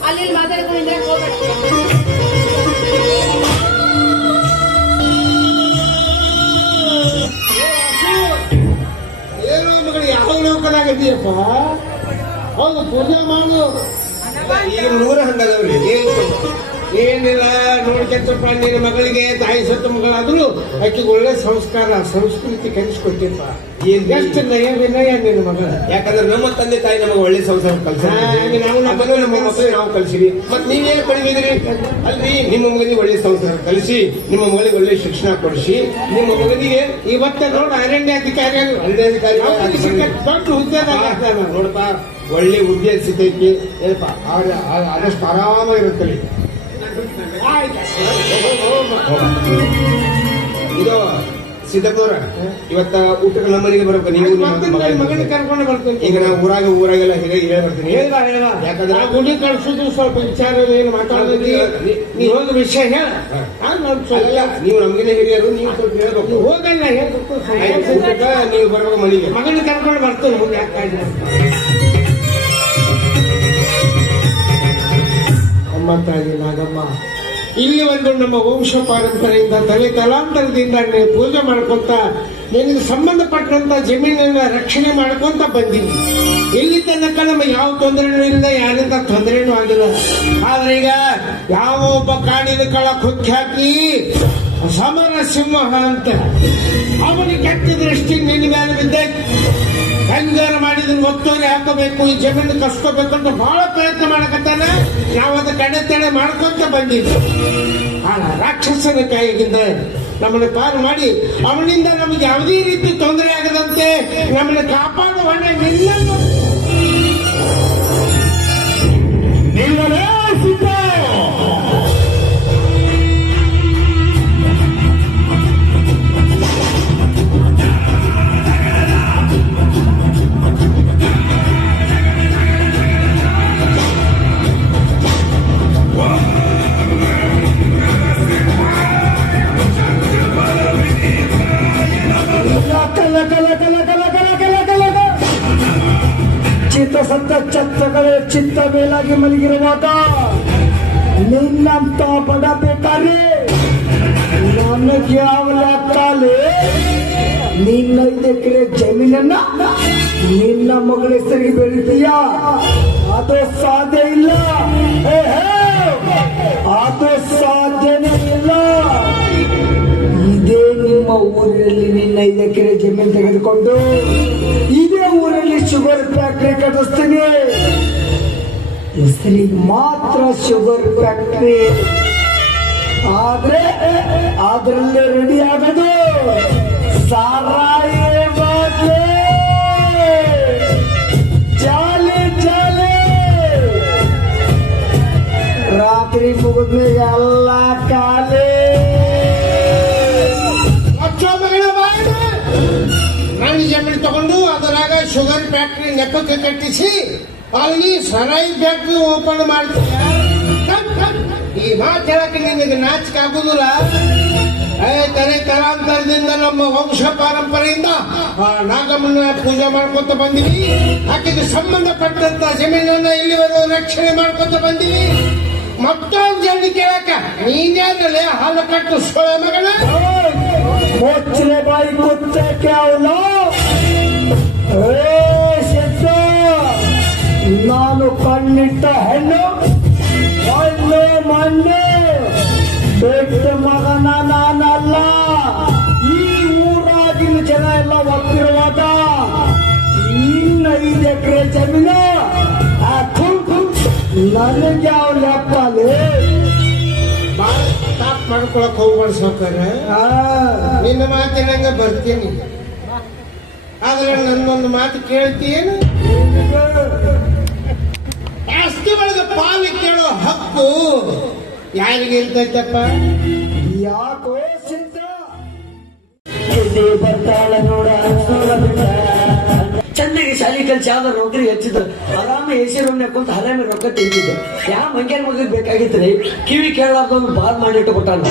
ಅಲ್ಲಿ ಮಾತಾಡ್ಕೊಂಡು ಏನೋ ಮಗಳು ಯಾವ ಲೋಕದಾಗದೀಯಪ್ಪ ಹೌದು ಪೂಜೆ ಮಾಡು ಈಗ 100 ಹಂಗದವ್ರಿ ಏನಿಲ್ಲ ನೋಡ್ಕೊಂತಪ್ಪ, ನಿನ್ನ ಮಗಳಿಗೆ ತಾಯಿ ಸತ್ತ ಮಗಳಾದ್ರು ಆಕೆಗೆ ಒಳ್ಳೆ ಸಂಸ್ಕಾರ ಸಂಸ್ಕೃತಿ ಕಲಿಸ್ಕೊಟ್ಟಿಪ್ಪ. ಎಷ್ಟು ನಯ ವಿನಯ ನಿನ್ನ ಮಗಳ. ಯಾಕಂದ್ರೆ ನಮ್ಮ ತಂದೆ ತಾಯಿ ನಮಗೆ ಒಳ್ಳೆ ಸಂಸಾರ ಕಲ್ಸ, ನಾವು ನಮ್ಮ ಮಕ್ಕಳಿಗೆ ನಾವು ಕಲಿಸಿವಿ. ಮತ್ ನೀವೇನು ಕಳಿಸಿದ್ರಿ ಅಲ್ರಿ? ನಿಮ್ಮ ಮಗನಿಗೆ ಒಳ್ಳೆ ಸಂಸಾರ ಕಲಿಸಿ, ನಿಮ್ಮ ಮಗಳಿಗೆ ಒಳ್ಳೆ ಶಿಕ್ಷಣ ಕೊಡಿಸಿ, ನಿಮ್ಮ ಮಗನಿಗೆ ಇವತ್ತ ನೋಡ ಅರಣ್ಯಾಧಿಕಾರಿ ದೊಡ್ಡ ಹುದ್ದೆ ನೋಡಪ್ಪ, ಒಳ್ಳೆ ಹುದ್ದೆ ಸಿಗೈತಿ ಏನಪ್ಪ, ಆದಷ್ಟು ಆರಾಮಾಗಿರುತ್ತಲ್ಲಿ. ಇದು ಸಿದ್ದಪ್ಪನವ್ರ, ಇವತ್ತ ಊಟಕ್ಕೆ ನಮ್ಮ ಮನೆಗೆ ಬರ್ಬೇಕು. ನೀವು ಮಗನ ಕರ್ಕೊಂಡು ಬರ್ತೀನಿ. ಈಗ ನಾವು ಊರಾಗೆಲ್ಲ ಹೇಳಿ ಬರ್ತೀನಿ. ಯಾಕಂದ್ರೆ ಗುಡಿ ಕಳ್ಸೋದು ಸ್ವಲ್ಪ ವಿಚಾರ ಏನು ಮಾತಾಡೋದು, ನೀವು ಒಂದು ವಿಷಯ ಹೇಳ. ನೀವು ನಮ್ಗಿನ ಹಿರಿಯರು, ನೀವು ಸ್ವಲ್ಪ ಹೇಳ್ಬೇಕು. ಹೋಗಲ್ಲ ಹೇಳ್ಬೇಕು, ನೀವು ಬರ್ಬೇಕು ಮನೆಗೆ. ಮಗನ ಕರ್ಕೊಂಡು ಬರ್ತೀನಿ. ಮುಂದೆ ಯಾಕೆ ಅಮ್ಮ ತಾಯಿ ನಾಗಮ್ಮ, ಇಲ್ಲಿ ಒಂದು ನಮ್ಮ ವಂಶ ಪಾರಂಪರೆಯಿಂದ ತಲೆ ತಲಾಂತರದಿಂದ ನೀವು ಪೂಜೆ ಮಾಡ್ಕೊಂತ ನಿನಗೆ ಸಂಬಂಧಪಟ್ಟಂತ ಜಮೀನನ್ನ ರಕ್ಷಣೆ ಮಾಡ್ಕೊಂತ ಬಂದೀವಿ. ಇಲ್ಲಿ ತನಕ ನಮಗೆ ಯಾವ ತೊಂದರೆನೂ ಇಲ್ಲ, ಯಾರಿಂದ ತೊಂದರೆನೂ ಆಗಿಲ್ಲ. ಆದ್ರೆ ಈಗ ಯಾವ ಒಬ್ಬ ಕಾಡಿನ ಕಳ ಕುಕ್ಕಿ ಹಾಕಿ ಸಮರ ಸಿಂಹ ಅಂತ ಅವನಿಗೆ ಕೆಟ್ಟ ದೃಷ್ಟಿ ನಿನ್ನ ಮೇಲೆ ಬಿದ್ದೈತಿ. ಹೆಂಗಾರ ಮಾಡಿದನ್ನು ಒತ್ತುವರಿ ಹಾಕಬೇಕು, ಈ ಜಮೀನು ಕಸ್ಕೋಬೇಕು ಅಂತ ಬಹಳ ಪ್ರಯತ್ನ ಮಾಡಕತ್ತಾನ. ನಾವು ಅದಕ್ಕೆ ಅಡೆತಡೆ ಮಾಡ್ಕೊಂತ ಬಂದಿದ್ವಿ. ಆ ರಾಕ್ಷಸನ ಕೈಗಿಂದ ನಮ್ಮನ್ನು ಪಾರು ಮಾಡಿ ಅವನಿಂದ ನಮಗೆ ಯಾವುದೇ ರೀತಿ ತೊಂದರೆ ಆಗದಂತೆ ನಮ್ಮನ್ನು ಕಾಪಾಡುವ ನಿನ್ನನ್ನು ಚಿತ್ತ ಛತ್ರಗಳೇ ಚಿತ್ತ ಮೇಲಾಗಿ ಮಲಗಿರುವಾಗ ನಿನ್ನಂತ ಬಡ ಬೇಕಾರೆ ನನಗೆ ಯಾವ ಲೆಕ್ಕಲೆ ನಿನ್ನ 5 ಎಕರೆ ಜಮೀನನ್ನ ನಿನ್ನ ಮಗಳ ಹೆಸರಿಗೆ ಬೆಳಿತೀಯ? ಅದು ಸಾಧ್ಯ ಇಲ್ಲ, ಅದು ಸಾಧ್ಯನೇ ಇಲ್ಲ. ಇದೇ ನಿಮ್ಮ ಊರಲ್ಲಿ ನಿನ್ನ 5 ಎಕರೆ ಜಮೀನು ತೆಗೆದುಕೊಂಡು ಇದೇ ಊರಲ್ಲಿ ಶುಗರ್ ಫ್ಯಾಕ್ಟರಿ ಕಟ್ಟಿಸ್ತೀನಿ. ಹೆಸರಿಗೆ ಮಾತ್ರ ಶುಗರ್ ಫ್ಯಾಕ್ಟರಿ, ಆದ್ರೆ ಅದರಲ್ಲೇ ರೆಡಿ ಆಗೋದು ಸಾರಾಯಿ ಬಾಟ್ಲಿ. ಜಾಲಿ ಜಾಲಿ ರಾತ್ರಿ ಮುಗಿದ್ಮೇಲೆ ಎಲ್ಲ ಖಾಲಿ. ನಾನು ಜಮೀನು ತಗೊಂಡು ಅದರಾಗ ಶುಗರ್ ಫ್ಯಾಕ್ಟರಿ ನೆಪಕ್ಕೆ ಕಟ್ಟಿಸಿ ಅಲ್ಲಿ ಸರಾಯಿ ಫ್ಯಾಕ್ಟರಿ ಓಪನ್ ಮಾಡ್ತೀಯ? ಈ ಮಾತು ಹೇಳಕ್ಕೆ ನಿನಗೆ ನಾಚಿಕೆ ಆಗುದಿಲ್ಲ? ತಲೆ ತಲಾಂತರದಿಂದ ನಮ್ಮ ವಂಶ ಪಾರಂಪರೆಯಿಂದ ನಾಗಮ್ಮನ ಪೂಜೆ ಮಾಡ್ಕೊತ ಬಂದಿವಿ. ಆಕೆಗೆ ಸಂಬಂಧಪಟ್ಟಂತ ಜಮೀನನ್ನ ಇಲ್ಲಿವರೆಗೂ ರಕ್ಷಣೆ ಮಾಡ್ಕೊತ ಬಂದಿವಿ. ಮತ್ತೊಂದು ಜನ ಕೇಳಕ ನೀನೇನಲ್ಲೇ ಹಾಲು ಕಟ್ಟು ಸೋಳ ಮಗನ मोचले भाई कुत्ते क्या होना? ನಾನು ಕಣ್ಣಿಟ್ಟ ಹೆಣ್ಣು ಮಣ್ಣು ಮಣ್ಣು ಬೆಟ್ಟ ಮಗನ ನಾನಲ್ಲ. ಈ ಊರಾಗಿನ ಜನ ಎಲ್ಲ ಒಪ್ಪಿರುವಾಗ ಇನ್ನ 5 ಎಕರೆ ಜಮೀನು ನನಗೆ ಯಾವ ಲೆಕ್ಕಲೆ? ತಾಪ್ ಮಾಡ್ಕೊಳಕ್ ಹೋಗ್ಬಾರ್ದು ಸಾಕಾರ. ನಿನ್ನ ಮಾತಿನಂಗ ಬರ್ತೀನಿ, ಆದ್ರೆ ನನ್ನೊಂದು ಮಾತು ಕೇಳ್ತೀಯೇನು? ಆಸ್ತಿ ಒಳಗೆ ಪಾಲು ಕೇಳೋ ಹಕ್ಕು ಯಾರಿಗೆ ಇರ್ತೈತಪ್ಪ? ಯಾಕೋ ಸಿದ್ಧ ಬರ್ತಾಳ ನೋಡ ಚಂದಾಗಿ ಶಾಲಿ ಕಲ್ಸಿ ಯಾವ್ದಾರು ನೌಕರಿ ಹಚ್ಚಿದ್ರು ಆರಾಮ ಎಸಿ ರೂಮ್ನ ಕುಂತ ಹರಾಮಿ ರೊಕ್ಕ ತಿಂತಿದ್ದೆ. ಯಾವ ಮಂಗ್ಯಾನ ಮಗ ಬೇಕಾಗಿತ್ರಿ? ಕಿವಿ ಕೇಳಾರ್ದೊಂದು ಬಾರ್ ಮಾಡಿಟ್ಟು ಕೊಟ್ಟಾನ.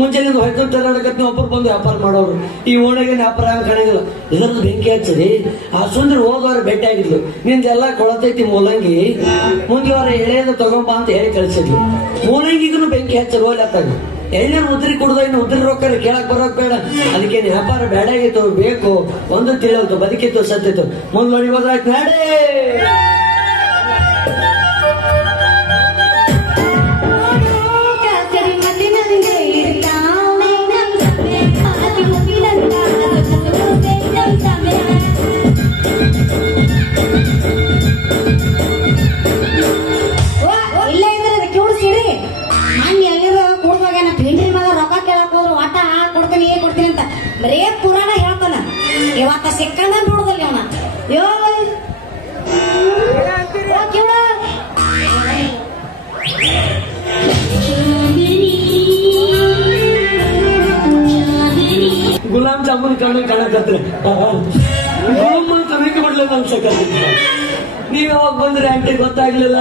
ಮುಂಚೆನಿಂದ ಹೊಯ್ಕೊಂತಾರಕತ್ನ ಒಬ್ಬರು ಬಂದು ವ್ಯಾಪಾರ ಮಾಡೋರು. ಈ ಓಣಿಗೆ ವ್ಯಾಪಾರ ಹಂಗ ಕಾಣಂಗಿಲ್ಲ. ಇದರದ್ದು ಬೆಂಕಿ ಹಚ್ಚರಿ ಆ ಸುಂದ್ರ ಹೋದವ್ರು ಭೇಟಿ ಆಗಿದ್ಲು. ನಿಂದೆಲ್ಲ ಕೊಳತೈತಿ ಮೂಲಂಗಿ, ಮುಂದಿನ ವಾರ ಎಳೆಯದ ತಗೊಂಬ ಅಂತ ಹೇಳಿ ಕಳ್ಸಿದ್ಲು. ಮೂಲಂಗಿಗೂ ಬೆಂಕಿ ಹಚ್ಚರು ಹೋಗ್ಲತ್ತಾಗ ಎಣ್ಣೆ ಉದ್ರಿ ಕುಡ್ದ ಇನ್ನು ಉದ್ರಿ ರೊಕ್ಕ ಕೇಳಕ್ ಬರೋಕ್ ಬೇಡ. ಅದಕ್ಕೆ ವ್ಯಾಪಾರ ಬೇಡ ಆಗಿತ್ತು, ಬೇಕು ಒಂದು ತಿಳಿಲ್ತು, ಬದುಕಿತ್ತು ಸತ್ತಿತ್ತು. ಮುಂದೆ ಹೋದ್ರಾಯ್ತು ನಾಡೇ ಇವತ್ತ ಸಿಕ್ಕಂದ ನೋಡುದಲ್ಲ ಅವನ ಯೋ ಕಿವ ಗುಲಾಬ್ ಜಾಮೂನ್ ಕಣ್ಣ ಕಾಣಕತ್ರ ತನಕ ಬಿಡ್ಲಿಲ್ಲ ಅನ್ಸಕ ನೀವ್ ಯಾವಾಗ ಬಂದ್ರಿ ಆಂಟಿ ಗೊತ್ತಾಗ್ಲಿಲ್ಲ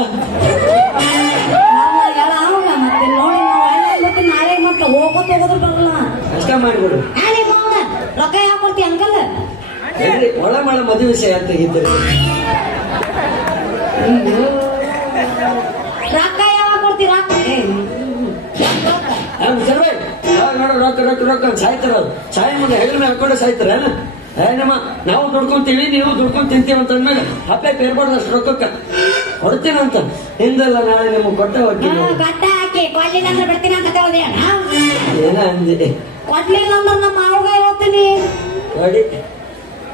ಮತ್ತೆ ನೋಡಿ ಮತ್ತೆ ನಾಳೆ ಮಟ್ಟ ಹೋಗೋದ್ರ ಬರಲ್ಲ ಅಷ್ಟ ಮಾಡ್ಬಿಡು ರೊಕ್ಕ ಯಾಕೆ ಕೊಡ್ತಿ ಅಂಕಲ್ ಒಳ ಮಳ ಮದುವೆ ವಿಷಯ ಅಂತ ತೆಗಿತೀರಿ ರೊಕ್ಕ ಯಾವಾಗ ಕೊಡ್ತಿ ರೊಕ್ಕ ಸರ್ವೇ ನೋಡ ರೊಕ್ಕ ರೊಕ್ಕ ರೊಕ್ಕ ಸಾಯ್ತಾರ ಅದು ಸಾಯಿ ಮುಂದೆ ಹೆಗಲ ಮೇಲೆ ಹಾಕೊಂಡೆ ಸಾಯ್ತಾರ ನಮ್ಮ ನಾವು ದುಡ್ಕೊಂತೀವಿ ನೀವು ದುಡ್ಕೊಂಡ್ ತಿಂತೀವಿ ಅಂತ ಅಂದ್ಮೇಲೆ ಹಪ್ಪೆ ಪೇರ್ಬಾರ್ದು ಅಷ್ಟು ರೊಕ್ಕಕ್ಕ ಕೊಡ್ತೀನಂತ ಹಿಂದೆಲ್ಲ ನಾಳೆ ನಿಮ್ಗೆ ಕೊಟ್ಟ ಹೋಗ್ತೀನಿ ಗಟ್ಟ ಹಾಕಿ ಕೊಡ್ಲಿಲ್ಲ ಅಂದ್ರೆ ಬಿಡ್ತೀನಿ ಅಂತ ತಗೋದಿ ಏನ ಅಂದೆ ಕೊಡ್ಲಿಲ್ಲ ಅಂದ್ರೆ ನಮ್ಮ ಮಾವಗ ಹೋಗ್ತೀನಿ ನೋಡಿ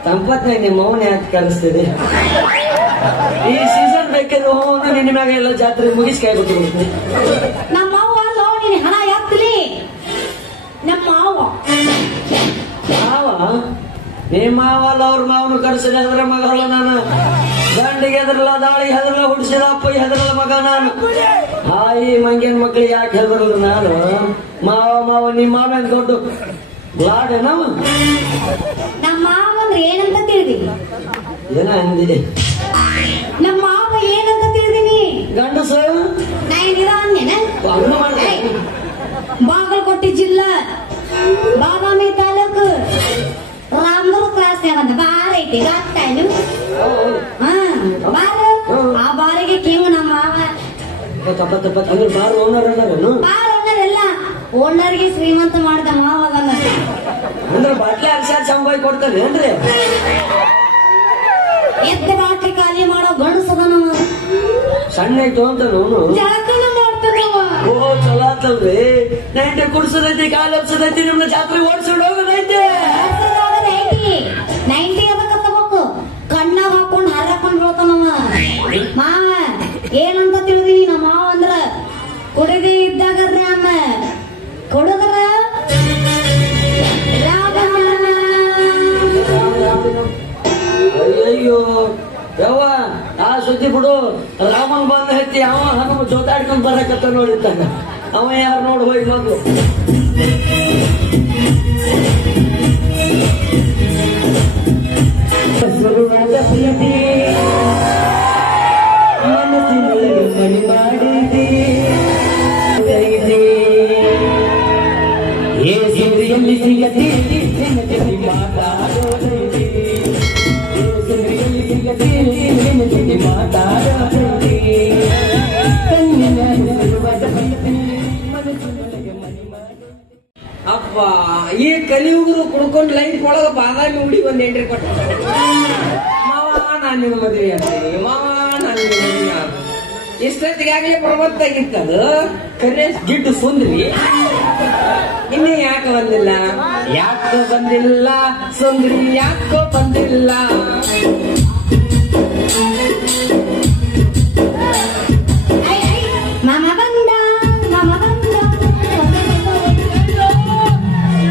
ತಂಪತ್ನಾಗ ನಿಮ್ಮ ಮೌನ ಯಾಕೆ ಕಲಿಸ್ತೀರಿ ಈ ಸೀಸನ್ ಬೇಕಾದ್ರೆ ಹೋಗಿ ನಿನ್ನ ಮ್ಯಾಗ ಎಲ್ಲ ಜಾತ್ರೆ ಮುಗಿಸಿ ಕೈ ಬಿಟ್ಟು ನಮ್ಮ ಮಾವ ಅಲ್ಲ ನೀನು ಹಣ ಯಾಕ್ಲಿ ನಮ್ಮ ಮಾವ ನಿಮ್ಮ ಮಾವಲ್ಲ ಅವ್ರ ಮಾವನು ಕರ್ಸಿದ ಹೆದ್ರ ಮಗಲ್ಲ ನಾನು ಗಂಡಿಗೆ ಹೆದರಲ್ಲ ದಾಳಿ ಹೆದರಲ್ಲ ಹುಡ್ಸಿದ ಅಪ್ಪ ಹೆದರಲ್ಲ ಮಗ ನಾನು ಈ ಮಂಗೇನ್ ಮಕ್ಳಿಗೆ ಯಾಕೆ ಹೆದರಲ್ಲ ನಾನು ಮಾವ ನಿಮ್ಮ ಮಾವ ಅಂತ ದೊಡ್ಡ ಲಾಡೇನವ ನಮ್ಮ ಮಾವ ಅಂದ್ರೆ ಏನಂತ ತಿಳಿದಿ ಏನ ಅಂದಿದೆ ನಮ್ಮ ಮಾವ ಏನಂತ ತಿಳಿದೀನಿ ಗಂಡಸ ನಾ ಏನಿರ ಅಂದೇನ ಬಾಗಲಕೋಟೆ ಜಿಲ್ಲಾ ಬಾದಾಮಿ ತಾಲೂಕು ರಾಮನೂರು ಕ್ಲಾಸ್ ಒಂದು ಬಾರ್ ಐತಿ ಗೊತ್ತಾಯ್ತು ಬಾರ ಆ ಬಾರಿಗೆ ಕಿಂಗ್ ನಮ್ಮ ಮಾವ ಬಾರ್ ಓನರ್ ಬಾರ್ ಓನರ್ ಎಲ್ಲ ಓನರ್ಗೆ ಶ್ರೀಮಂತ ಮಾಡಿದ ಮಾವ ಅದನ್ನ ಅಂದ್ರೆ ಬಾಟ್ಲಿ ಅರ್ಸಾದ್ ಸಂಬಾಯಿ ಕೊಡ್ತಾರೆ ಏನ್ರಿ ಎದ್ದ ಬಾಟ್ಲಿ ಖಾಲಿ ಮಾಡೋ ಗಂಡಸದ ನಮ್ಮ ಸಣ್ಣ ಐತು ಅಂತ ನೋನು ಜಾಕನ ಮಾಡ್ತಾನವ ಓ ಚಲೋ ಆತಲ್ರಿ ನೈಂಟಿ ಕುಡ್ಸದೈತಿ ಕಾಲು ಹಬ್ಸದೈತಿ ನಿಮ್ನ ಜಾತ್ರೆ ಓಡಿಸ್ಕೊಂಡು ಹೋಗೋದೈತಿ 90 ಅದಕ್ಕ ತಗೋಕು ಕಣ್ಣಾಗ ಹಾಕೊಂಡ್ ಹಾರಾಕೊಂಡ್ ಬೀಳ್ತಾನವ ಮಾವ ಏನಂತ ತಿಳಿದೀನಿ ನಮ್ಮ ಮಾವ ಅಂದ್ರ ಕುಡಿದೇ ಇದ್ದಾಗರ್ರಿ ಅಮ್ಮ ಕುಡಿದ್ರ ಅಯ್ಯಯ್ಯೋ ಯವ್ವ ಆ ಸುದ್ದಿ ಬಿಡು ರಾಮನ್ ಬಂದ ಹತ್ತಿ ಅವ ಹನುಮ ಜೋತಾಡ್ಕೊಂಡ್ ಬರಕತ್ತ ನೋಡಿರ್ತಾನ ಅವ ಯಾರು ನೋಡಿ ಹೋಗಿ ಮೊದ್ಲು ಮನಸ್ಸಿನಲ್ಲಿ ಮನೆ ಮಾಡಿದೆ ಎಲ್ಲಿ ಸಿಗತಿ ಮಾತಾಡೋದೈತಿ ಮಾತಾಡೋದೈತಿ ಅಪ್ಪ ಈ ಕಲಿಯುಗರು ಕುಡ್ಕೊಂಡು ಲೈಫ್ ಒಳಗ ಬಾದಾಮಿ ಹುಡಿ ಒಂದ್ ಎಂಟ್ರಿ ಕೊಟ್ಟ ಮಾವ ನಾನು ನಿನ್ನ ಮದುವೆ ಆಗ್ತೀನಿ ಮಾವ ನಾನು ನಿನ್ನ ಮದುವೆ ಆಗ ಇಷ್ಟೊತ್ತಿಗಾಗಲೇ ಪ್ರವತ್ತಾಗಿತ್ತದು ಕರೆ ಗಿಡ್ಡು ಸುಂದ್ರಿ ಇನ್ನೇ ಯಾಕೆ ಬಂದಿಲ್ಲ ಯಾಕೋ ಬಂದಿಲ್ಲ ಸುಂದ್ರಿ ಯಾಕೋ ಬಂದಿಲ್ಲ ಮಾಮ ಬಂದ ಮಾಮ ಬಂದ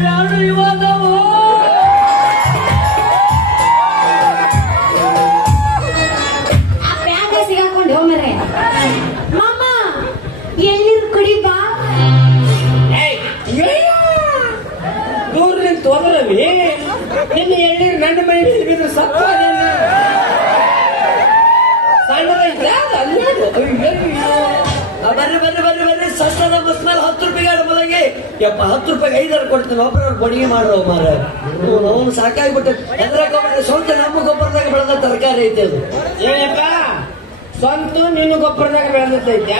ಯಾರು ಇವಾಗ ಆ ಪ್ಯಾಂಟ್ ಸಿಗಾಕೊಂಡು ಹೋಮರೆ ಮಾಮ ಎಲ್ಲಿರು ಕುಡಿ ಬಾ ದೂರ ನಿಂತು ಹೋದ್ರವಿ ನಿನ್ನ ಎಳ್ಳೀರು ಗಂಡ ಮೈ ಬಿದ್ರು ಸತ್ತ ಬರ್ರಿ ಬರ್ರಿ ಬರ್ರಿ ಬರ್ರಿ ಸಸ್ತದ ಬಸ್ ಮೇಲೆ 10 ರೂಪಾಯಿಗೆ ಅಡಮಲಗೆ ಯಪ್ಪ 10 ರೂಪಾಯಿಗೆ 5 ಕೊಡ್ತೀನಿ ಒಬ್ಬರವ್ರು ಬಡಿಗೆ ಮಾಡ್ರವ ಮಾರ ಅವನು ಸಾಕಾಗ್ಬಿಟ್ಟು ಎದ್ರಾಗ ಸ್ವಂತ ನಮ್ಮ ಗೊಬ್ಬರದಾಗ ಬೆಳೆದ ತರಕಾರಿ ಐತೆ ಅದು ಏನಪ್ಪ ಸ್ವಂತ ನಿನ್ನ ಗೊಬ್ಬರದಾಗ ಬೆಳೆದೈತ್ಯಾ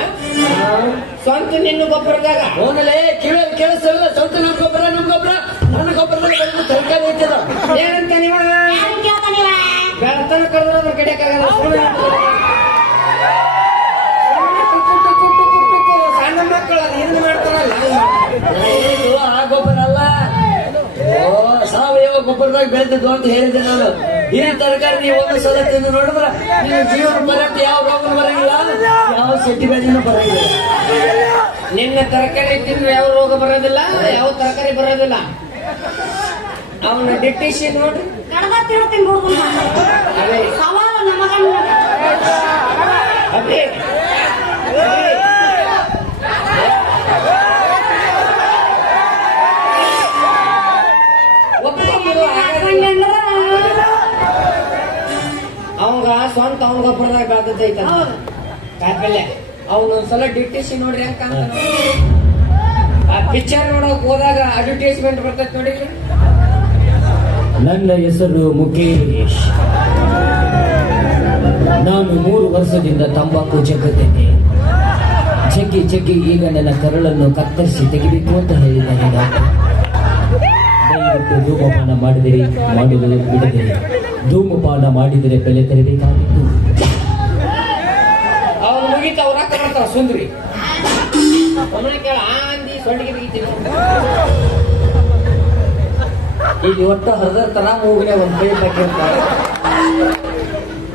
ಸ್ವಂತ ನಿನ್ನ ಗೊಬ್ಬರದಾಗ ಅವನಲ್ಲೇ ಕಿವಿಯಲ್ಲಿ ಕೇಳಿಸಲ್ಲ ಸ್ವಂತ ನಮ್ಮ ಗೊಬ್ಬರ ನನ್ನ ಗೊಬ್ಬರದಾಗ ಬೆಳೆದ ತರಕಾರಿ ಐತೆ ಅದು ಏನಂತ ನೀವ ಯಾರು ಕೇಳ್ತಾ ನೀವ ಬೆಳತನ ಕರೆದ್ರೆ ಅದ್ರ ಕಡೆಯಕ್ಕಾಗಲ್ಲ ಸಣ್ಣ ಮಕ್ಕಳು ಅದು ಇದನ್ನ ಮಾಡ್ತಾರಲ್ಲ ಇದು ಆ ಗೊಬ್ಬರ ಅಲ್ಲ ಸಾವಯವ ಗೊಬ್ಬರದಾಗ ಬೆಳೆದಿದ್ದು ಅಂತ ಹೇಳಿದ್ದೆ ನಾನು ಈ ತರಕಾರಿ ನೀವು ಒಂದು ಸಲ ತಿಂದು ನೋಡಿದ್ರ ನೀವು ಜೀವನ ಬರಕ್ಕೆ ಯಾವ ರೋಗನು ಬರಂಗಿಲ್ಲ ಯಾವ ಸೆಟ್ಟಿ ಬೇದಿನೂ ಬರಂಗಿಲ್ಲ ನಿನ್ನ ತರಕಾರಿ ತಿಂದ್ರೆ ಯಾವ ರೋಗ ಬರೋದಿಲ್ಲ ಯಾವ ತರಕಾರಿ ಬರೋದಿಲ್ಲ ಅವನ ಡಿಟ್ಟಿಸಿ ನೋಡ್ರಿ ಕಡದ ತಿಳ್ತೀನಿ ಹುಡುಗ ಅದೇ ಸವಾಲು ನಮಗ ಅದೇ ಅವಂಗ ಸ್ವಂತ ಅವಂಗ ಒಬ್ಬರದಾಗ ಬೆಳೆದೈತ ಕಾಯಿಪಲ್ಲೆ ಅವನೊಂದ್ಸಲ ಡಿಟಿಸಿ ನೋಡ್ರಿ ಹೆಂಗ್ ಕಾಣ್ತಾನ ಆ ಪಿಕ್ಚರ್ ನೋಡಕ್ ಹೋದಾಗ ಅಡ್ವರ್ಟೈಸ್ಮೆಂಟ್ ಬರ್ತೈತಿ ನೋಡಿ. ನನ್ನ ಹೆಸರು ಮುಖೇಶ್. ನಾನು 3 ವರ್ಷದಿಂದ ತಂಬಾಕು ಜಗ್ಗುತ್ತೇನೆ. ಜಗ್ಗಿ ಈಗ ನನ್ನ ಕರಳನ್ನು ಕತ್ತರಿಸಿ ತೆಗಿಬೇಕು ಅಂತ ಹೇಳಿದ್ದಾನೆ ಡಾಕ್ಟರ್. ದಯವಿಟ್ಟು ಧೂಮಪಾನ ಮಾಡಿದಿರಿ, ಮಾಡುವುದು ಬಿಡದಿರಿ. ಧೂಮಪಾನ ಮಾಡಿದರೆ ಬೆಲೆ ತೆರಬೇಕಾಗಿತ್ತು. ಅವ್ರು ಮುಗಿತ ಅವ್ರ ಹಾಕ ಮಾಡ್ತಾರ ಸುಂದ್ರಿ ಒಮ್ಮೆ ಕೇಳ ಅಂದಿ ಸೊಂಡಿಗೆ ಬಿಗಿತೀನಿ ಇಲ್ಲಿ ಒಟ್ಟು ಹರಿದರ್ತಾರ ಮೂಗಿನ ಒಂದ್ ಪ್ಲೇಟ್ ಹಾಕಿರ್ತಾರೆ.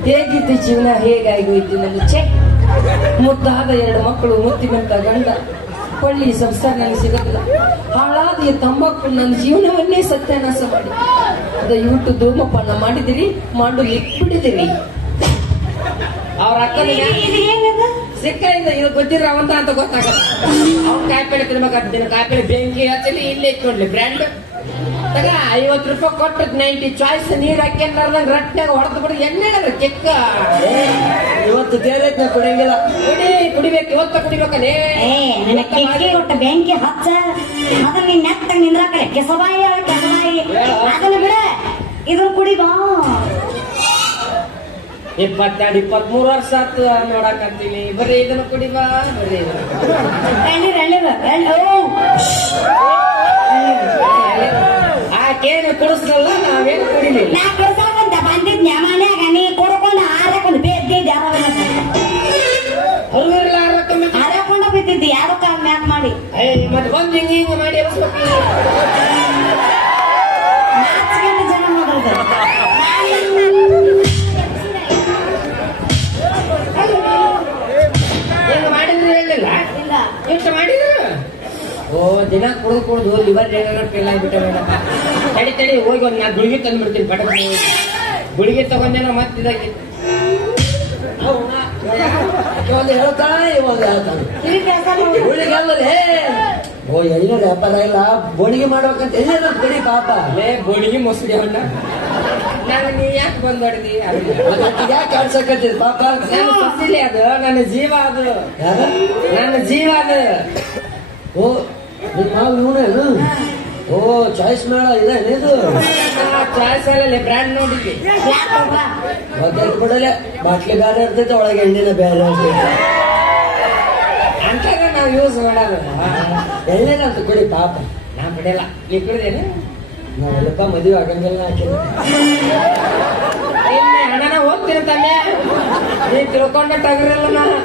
ಹೇಗಿತ್ತು ಜೀವನ, ಹೇಗಾಗೋಯ್ತು ನನ್ನ ಚೆ ಮುದ್ದಾದ 2 ಮಕ್ಕಳು, ಮುತ್ತಿನಂತ ಗಂಡ, ಕೊಳ್ಳಿ ಸಂಸಾರ ನನಗೆ ಸಿಗಲ್ಲ. ಹಾಳಾದ ಈ ತಂಬಾಕು ನನ್ನ ಜೀವನವನ್ನೇ ಸತ್ಯಾನಾಶ ಮಾಡಿ ದಯವಿಟ್ಟು ಧೂಮಪಾನ ಮಾಡಿದಿರಿ, ಮಾಡಲಿಕ್ಕೆ ಬಿಡಿದಿರಿ. ಅವ್ರ ಅಕ್ಕನಿಗೆ ಸಿಕ್ಕೈಂದ ಇದು ಗೊತ್ತಿರ ಅವಂತ ಅಂತ ಗೊತ್ತಾಗಲ್ಲ. ಅವ್ನ ಕಾಯಿಪಲ್ಲೆ ತಿನ್ಬೇಕಾಗ್ತದೆ, ಕಾಯಿಪಲ್ಲೆ ಬೆಂಕಿ ಹಚ್ಚಲಿ ಇಲ್ಲೇ ಇಟ್ಕೊಡ್ಲಿ ಬ್ರ್ಯಾಂಡ್ ತಗ 50 ರೂಪಾಯಿ ಕೊಟ್ಟು 90 ಚಾಯ್ಸ್ ನೀರ್ ಹಾಕ್ಯಂದಂಗ ರಟ್ನಾಗ ಹೊಡೆದು ಬಿಡಿ. ಎಣ್ಣೆ ಕೆಕ್ಕ ಇವತ್ತು ತೇರೈತ್ ನಾ ಕುಡಿಯಂಗಿಲ್ಲ. ಕುಡಿಬೇಕು ಇವತ್ತ ಕುಡಿಬೇಕಲ್ಲೇ. ನನ್ನ ಕಿಟಕಿ ಕೊಟ್ಟ ಬೆಂಕಿ ಹಚ್ಚ ಅದನ್ನ ನೀನ್ ನೆಟ್ಟ ನಿಂದ್ರಾಕಡೆ ಕೆಸಬಾಯಿ ಅದನ್ನ ಬಿಡ ಇದನ್ನ ಕುಡಿ ಬಾ. 22-23 ವರ್ಷ ಆತು ನೋಡಾಕತ್ತೀನಿ. ಬರೀ ಇದನ್ನ ಕುಡಿಬಾ, ಬರೀ ಆಕೇನು ಕುಡಿಸ್ರಲ್ಲ, ನಾವೇನು ಕುಡಿಲಿಲ್ಲ. ನಾ ಕುಡ್ಸಂತ ಬಂದಿದ್ನ ಮನ್ಯಾಗ ನೀ ಕುಡ್ಕೊಂಡು ಹಾರಕೊಂಡು ಬೇದ್ದಿದ್ದೆ ಅವ್ರಿಲ್ಲ ಹಾರಕೊಂಡ ಬಿದ್ದಿದ್ದಿ ಯಾರಕ್ಕ ಮ್ಯಾಕ್ ಮಾಡಿ ಮತ್ತೆ ಬಂದು ಹಿಂಗ ಮಾಡಿ ಎಬ್ಸ್ಬೇಕು. ನಾಚಿಕೆಂದು ಜನ ಮಾಡೋದು. ಹಿಂಗ ಮಾಡಿದ್ರೆ ಹೇಳಿಲ್ಲ ಇಲ್ಲ ಇಷ್ಟು ಮಾಡಿದ್ರು. ಓ ದಿನ ಕುಡಿದು ಲಿವರ್ ಏನಾರ ಫೇಲ್ ಆಗಿಬಿಟ್ಟ. ತಡಿ ಹೋಗಿ ಒಂದ್ 4 ಗುಳಿಗೆ ತಂದ್ಬಿಡ್ತೀನಿ. ಪಟ ಗುಳಿಗೆ ತಗೊಂಡೇನೋ ಮತ್ತಿದಾಗಿ ಒಂದು ಹೇಳ್ತಾನ ಇವಾಗ ಹೇಳ್ತಾನೆ ಗುಳಿಗೆ ಅಲ್ಲದೆ. ಓ ಎಣ್ಣೆ ವ್ಯಾಪಾರ ಇಲ್ಲ, ಬೋಣಿಗೆ ಮಾಡ್ಬೇಕಂತ ಎಣ್ಣೆ ಕೊಡಿ ಪಾಪ. ಲೇ ಬೋಣಿಗೆ ಮೊಸಡಿ ಹೊಂಡ ನಾನು ನೀ ಯಾಕೆ ಬಂದ್ ಹೊಡೆದಿ? ಯಾಕೆ ಆಡ್ಸಕತ್ತಿದ್ ಪಾಪ? ನಾನು ಸಸಿಲೆ ಅದು, ನನ್ನ ಜೀವ ಅದು, ನನ್ನ ಜೀವ ಅದು. ಓ ನಾವು ಇವನೇನು? ಓ ಚಾಯ್ಸ್ ಮೇಳ ಇದೇನಿದು? ಚಾಯ್ಸ್ ಅಲ್ಲ ಬ್ರ್ಯಾಂಡ್ ನೋಡಿದ್ವಿ. ಗೊತ್ತಾಯ್ತು ಬಿಡಲೆ, ಬಾಟ್ಲಿ ಬೇರೆ ಇರ್ತೈತೆ, ಒಳಗೆ ಎಣ್ಣೆನ ಬೇರೆ ಇರ್ತೈತೆ ಅಂತಾಗ ನಾವು ಯೂಸ್ ಮಾಡೋದು. ಎಣ್ಣೆನ ಅಂತ ಕೊಡಿ ಪಾಪ. ನಾ ಬಿಡಲ್ಲ. ನೀ ಕುಡಿದೇನೆ? ನಾವೆಲ್ಲಪ್ಪ ಮದುವೆ ಆಗಂಗಿಲ್ಲ ಹಾಕಿಲ್ಲ. ಹಣನ ಹೋಗ್ತೀನಿ ತಾನೆ, ನೀ ತಿಳ್ಕೊಂಡ ಟಗರಲ್ಲ. ನಾನು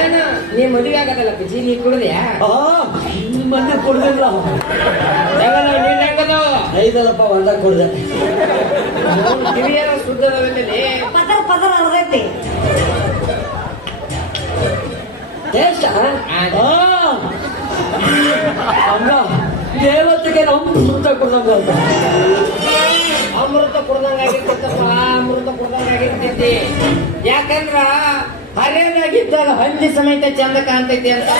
ಏನು ನೀ ಮದುವೆ ಆಗದಲ್ಲ ಪಿಜಿ, ನೀ ಕುಡ್ದ್ಯಾ? ಮೊನ್ನೆ ಕುಡ್ದಿಲ್ಲ. ನೀನ್ ಹೆಂಗದ? 5 ಒಂದ ಕುಡ್ದೆ. ಕಿವಿಯರ ಶುದ್ಧದಲ್ಲಿ ಪದರ ಪದರ ಅರ್ಧೈತಿ. ಅಮ್ಮ ದೇವತೆಗೆ ಅಮೃತ ಕುಡ್ದಂಗ ಅಮೃತ ಕುಡ್ದಂಗ ಆಗಿರ್ತೈತಪ್ಪ, ಅಮೃತ ಕುಡ್ದಂಗ ಆಗಿರ್ತೈತಿ. ಯಾಕಂದ್ರ ಹರಿಯದಾಗಿದ್ದಾಗ ಹಂದಿ ಸಮೇತ ಚಂದ ಕಾಣ್ತೈತಿ ಅಂತ.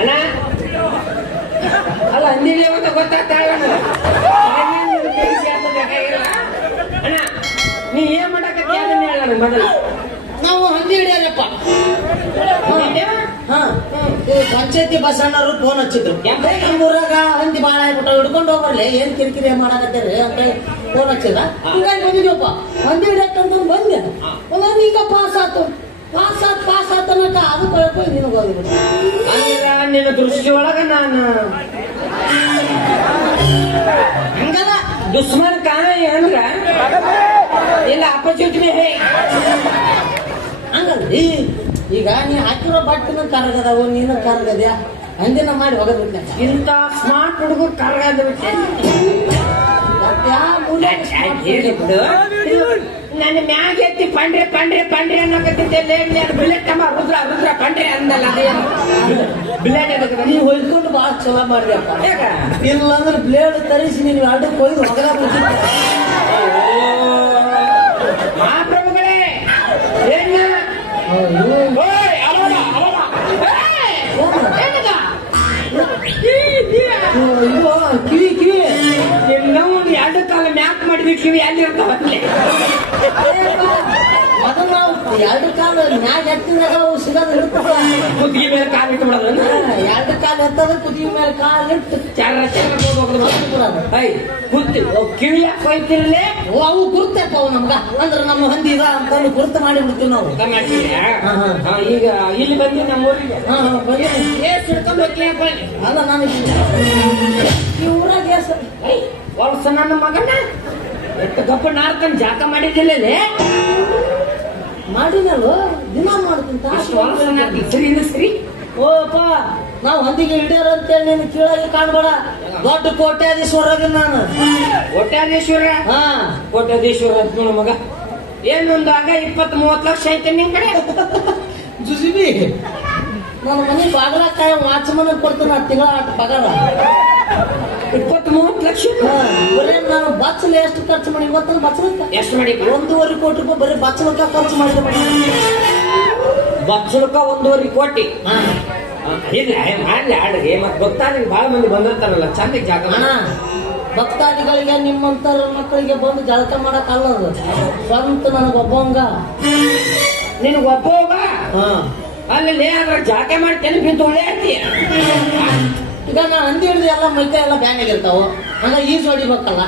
ಅಣ್ಣ ಅಲ್ಲ ಹಂದಿಗೆ ಅಂತ ಗೊತ್ತಾಗ್ತಾಳ. ಅಣ್ಣ ನೀ ಏನ್ ಮಾಡಕತ್ತಿ ಅದನ್ನ ಹೇಳ ಮೊದಲ. ನಾವು ಹಂದಿ ಹಿಡಿಯಾರಪ್ಪ. ಪಂಚಾಯತಿ ಬಸಣ್ಣರು ಫೋನ್ ಹಚ್ಚಿದ್ರು. ನಮ್ಮೂರಾಗ ಹಂದಿ ಬಾಳ ಆಗ್ಬಿಟ್ಟು ಹಿಡ್ಕೊಂಡು ಹೋಗ್ಬರ್ಲಿ, ಏನ್ ಕಿರಿಕಿರಿ ಮಾಡಕತ್ತೀರಿ ಅಂತ ಫೋನ್ ಹಚ್ಚಿದ್ರ. ಹಿಂಗಾಗಿ ಬಂದಿದ್ವಪ್ಪ, ಹಂದಿ ಹಿಡಿಯಕ್ಕಂತ ಬಂದೆ. ಒಂದೊಂದು ಈಗ ಪಾಸ್ ಆತು ಅನ್ನಕ ಅದು ಕಳ್ಕೊಂಡು ನಿನಗೆ ಹೋಗಿಬಿಟ್ಟು. ಅಂದ್ರೆ ನಿನ್ನ ದೃಷ್ಟಿ ಒಳಗ ನಾನು ಹಂಗಲ್ಲ ದುಶ್ಮನ್ ಕಾಣ ಅಂದ್ರ ಇಲ್ಲ ಅಪೋಸಿಟ್ನೇ ಹೇ ಹಂಗಲ್ರಿ ಈಗ ನೀ ಹಾಕಿರೋ ಬಟ್ಟೆನ ಕರಗದವು ನೀನು ಕರಗದ್ಯಾ ಹಂದಿನ ಮಾಡಿ ಹೋಗೋದ್ಬಿಟ್ಟೆ ಇಂತ ಸ್ಮಾರ್ಟ್ ಹುಡುಗರು ಕರ್ಗಾದ ಬಿಟ್ಟೆ ಹೇಳಿ ಬಿಡು ನನ್ನ ಮ್ಯಾಗ ಎತ್ತಿ ಪಂಡ್ರೆ ಪಂಡ್ರೆ ಪಂಡ್ರೆ ಅನ್ನಕತ್ತಿದ್ದೆ ಬಿಲೆಟ್ ತಮ್ಮ ರುದ್ರ ರುದ್ರ ಪಂಡ್ರೆ ಅಂದಲ್ಲ ಬಿಲೆಟ್ ನೀವು ಹೊಯ್ಕೊಂಡು ಬಾಳ ಚಲೋ ಮಾಡ್ರಿಯಪ್ಪ ಇಲ್ಲಾಂದ್ರೆ ಬ್ಲೇಡ್ ತರಿಸಿ ನೀವು ಅಡ್ಡಕ್ಕೆ ಹೋಯ್ದು ಹೊಗಲ ಮಹಾಪ್ರಭುಗಳೇ ಏನ ಕಿವಿ ಕಿವಿ ನಾವು ಎರಡು ಕಾಲ ಮ್ಯಾಕ್ ಮಾಡಿದ್ವಿ ಕಿವಿ ಅಲ್ಲಿ ಇರ್ತಾವ ಅದು ನಾವು ಎರಡು ಕಾಲ ಮ್ಯಾಗ ಎತ್ತಿದಾಗ ಅವು ಸಿಗೋದು ಇರ್ತಾವ ಕುತ್ತಿಗೆ ಮೇಲೆ ಕಾಲು ಇಟ್ಟು ಬಿಡೋದು ಎರಡು ಕಾಲ ಎತ್ತದ ಕುತ್ತಿಗೆ ಮೇಲೆ ಕಾಲು ಇಟ್ಟು ಕಿವಿ ಯಾಕೆ ಹೋಯ್ತಿರ್ಲಿ ಅವು ಗುರ್ತಪ್ಪ ಅವು ನಮ್ಗ ಅಂದ್ರೆ ನಮ್ಮ ಹಂದಿ ಇದ ಅಂತಂದು ಗುರ್ತ ಮಾಡಿ ಬಿಡ್ತೀವಿ ನಾವು ಈಗ ಇಲ್ಲಿ ಬಂದು ನಮ್ಮ ಊರಿಗೆ ಹಿಡ್ಕೊಂಡು ಹೋಗ್ಲಿಯಪ್ಪ ಅಲ್ಲ ನಾನು ಈ ಊರಾಗ ವರ್ಷ ನನ್ನ ಮಗನ ಎಷ್ಟು ಗಪ್ಪ ನಾರ್ಕೊಂಡು ಜಾಕ ಮಾಡಿದ್ದಿಲ್ಲ ಮಾಡಿನಲ್ವ ದಿನ ಮಾಡ್ತೀನಿ ಸರಿ ಸರಿ ಓಪ್ಪ ನಾವು ಹಂದಿಗೆ ಹಿಡಿಯೋರ ಅಂತೇಳಿ ನೀನು ಕೀಳಾಗಿ ಕಾಣ್ಬೇಡ ದೊಡ್ಡ ಕೋಟ್ಯಾಧೀಶ್ವರ ನಾನು ಕೋಟ್ಯಾಧೀಶ್ವರ ಕೋಟ್ಯಾಧೀಶ್ವರ ಅಂತ ನೋಡು ಮಗ ಏನೊಂದು ಆಗ 20-30 ಲಕ್ಷ ಐತೆ ನಿನ್ ಕಡೆ ಜುಜಿಬಿ ನನ್ನ ಮನೆ ಬಾಗಲ ಕಾಯ ವಾಚ್ಮನ್ ಕೊಡ್ತಾನ ತಿಂಗಳ ಪಗಾರ 20-30 ಲಕ್ಷ ಬರೀ ನಾನು ಬಚ್ಚಲ ಎಷ್ಟು ಖರ್ಚು ಮಾಡಿ ಗೊತ್ತಲ್ಲ ಬಚ್ಚಲಕ್ಕ ಎಷ್ಟು ಮಾಡಿ 1.5 ಕೋಟಿ ರೂಪಾಯಿ ಬರೀ ಬಚ್ಚಲಕ್ಕ ಖರ್ಚು ಮಾಡಿದ ಬಚ್ಚಲಕ್ಕ 1.5 ಕೋಟಿ ಇಲ್ಲ ಮಾಡ್ಲಿ ಆಡ್ರಿ ಮತ್ ಭಕ್ತಾದಿಗೆ ಬಹಳ ಮಂದಿ ಬಂದಿರ್ತಾರಲ್ಲ ಚಂದ ಜಾಗ ಭಕ್ತಾದಿಗಳಿಗೆ ನಿಮ್ಮಂತರ ಮಕ್ಕಳಿಗೆ ಬಂದು ಜಳಕ ಮಾಡಕ್ ಅಲ್ಲದು ಸ್ವಂತ ನನಗೊಬ್ಬಂಗ ನಿನಗೊಬ್ಬ ಅಲ್ಲಿ ಅದ್ರ ಜಾಕೆ ಮಾಡ್ತೇನೆ ಬಿದ್ದು ಉಳಿಯಾಡ್ತೀಯ ಈಗ ನಾ ಹಂದಿ ಹಿಡಿದು ಎಲ್ಲ ಮೈಕೈ ಎಲ್ಲ ಬ್ಯಾನ್ ಆಗಿರ್ತಾವ ಹಂಗ ಈಜು ಹೊಡಿಬೇಕಲ್ಲ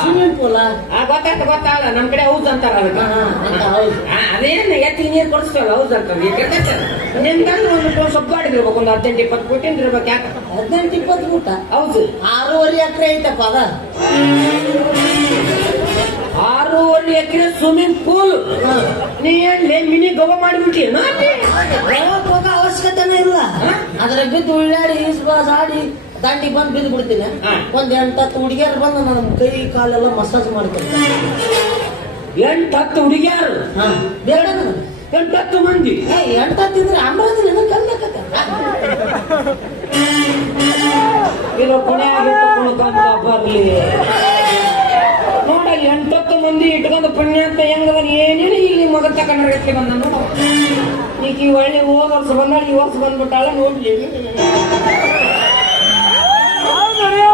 ಸ್ವಿಮ್ಮಿಂಗ್ ಪೂಲ್ ಗೊತ್ತಾಗಲ್ಲ ನಮ್ ಕಡೆ ಹೌಸ್ ಅಂತಾರ ಅದೇನ್ ಎತ್ತಿ ನೀರ್ ಕೊಡಿಸ್ತೇವಲ್ಲ ಹೌಸ್ ಅಂತ ನಿಮ್ದಂದ್ರೆ ಒಂದು ಸ್ವಲ್ಪ ಮಾಡಿದಿರ್ಬೇಕು ಒಂದು 18-20 ಕೋಟಿ ಇರ್ಬೇಕು ಯಾಕೆ 18-20 ಊಟ ಹೌದು 6.5 ಎಕರೆ ಐತಪ್ಪ ಅದ 6.5 ಎಕರೆ ಸ್ವಿಮ್ಮಿಂಗ್ ಪೂಲ್ ನೀ ಏನ್ಲೇ ಮಿನಿ ಗೋವಾ ಮಾಡಿಬಿಟ್ಟಿನ ಹೋಗೋ ಅವಶ್ಯಕತೆನೇ ಇಲ್ಲ ಅದ್ರ ಬಿದ್ದು ಉಳ್ಳಾಡಿ ಈಸ್ಬಾಸ್ ಆಡಿ ದಾಂಡಿ ಬಂದು ಬಿದ್ದು ಬಿಡ್ತೀನಿ ಒಂದ್ 8-10 ಹುಡುಗಿಯರು ಬಂದು ನನ್ನ ಕೈ ಕಾಲೆಲ್ಲ ಮಸಾಜ್ ಮಾಡ್ತೀನಿ 8-10 ಹುಡುಗಿಯಾರು ಬೇಡ 8-10 ಮಂದಿ 8-10 ಇದ್ರೆ ಅಮರಾವತಿ ನನಗೆ ಕಲ್ಬೇಕತ್ತ ಇದು ಪುಣ್ಯ ಬರ್ಲಿ ನೋಡ 8-10 ಮಂದಿ ಇಟ್ಕೊಂಡು ಪುಣ್ಯ ಅಂತ ಹೆಂಗದ ಏನೇನು ಇಲ್ಲಿ ಮಗ ತಕೊಂಡ್ರೆ ಬಂದ ನೋಡ ಈಗ ಈ ಒಳ್ಳೆ ಹೋದ ವರ್ಷ ಬಂದಾಳ ಈ ವರ್ಷ ಬಂದ್ಬಿಟ್ಟಾಳ ನೋಡ್ಲಿ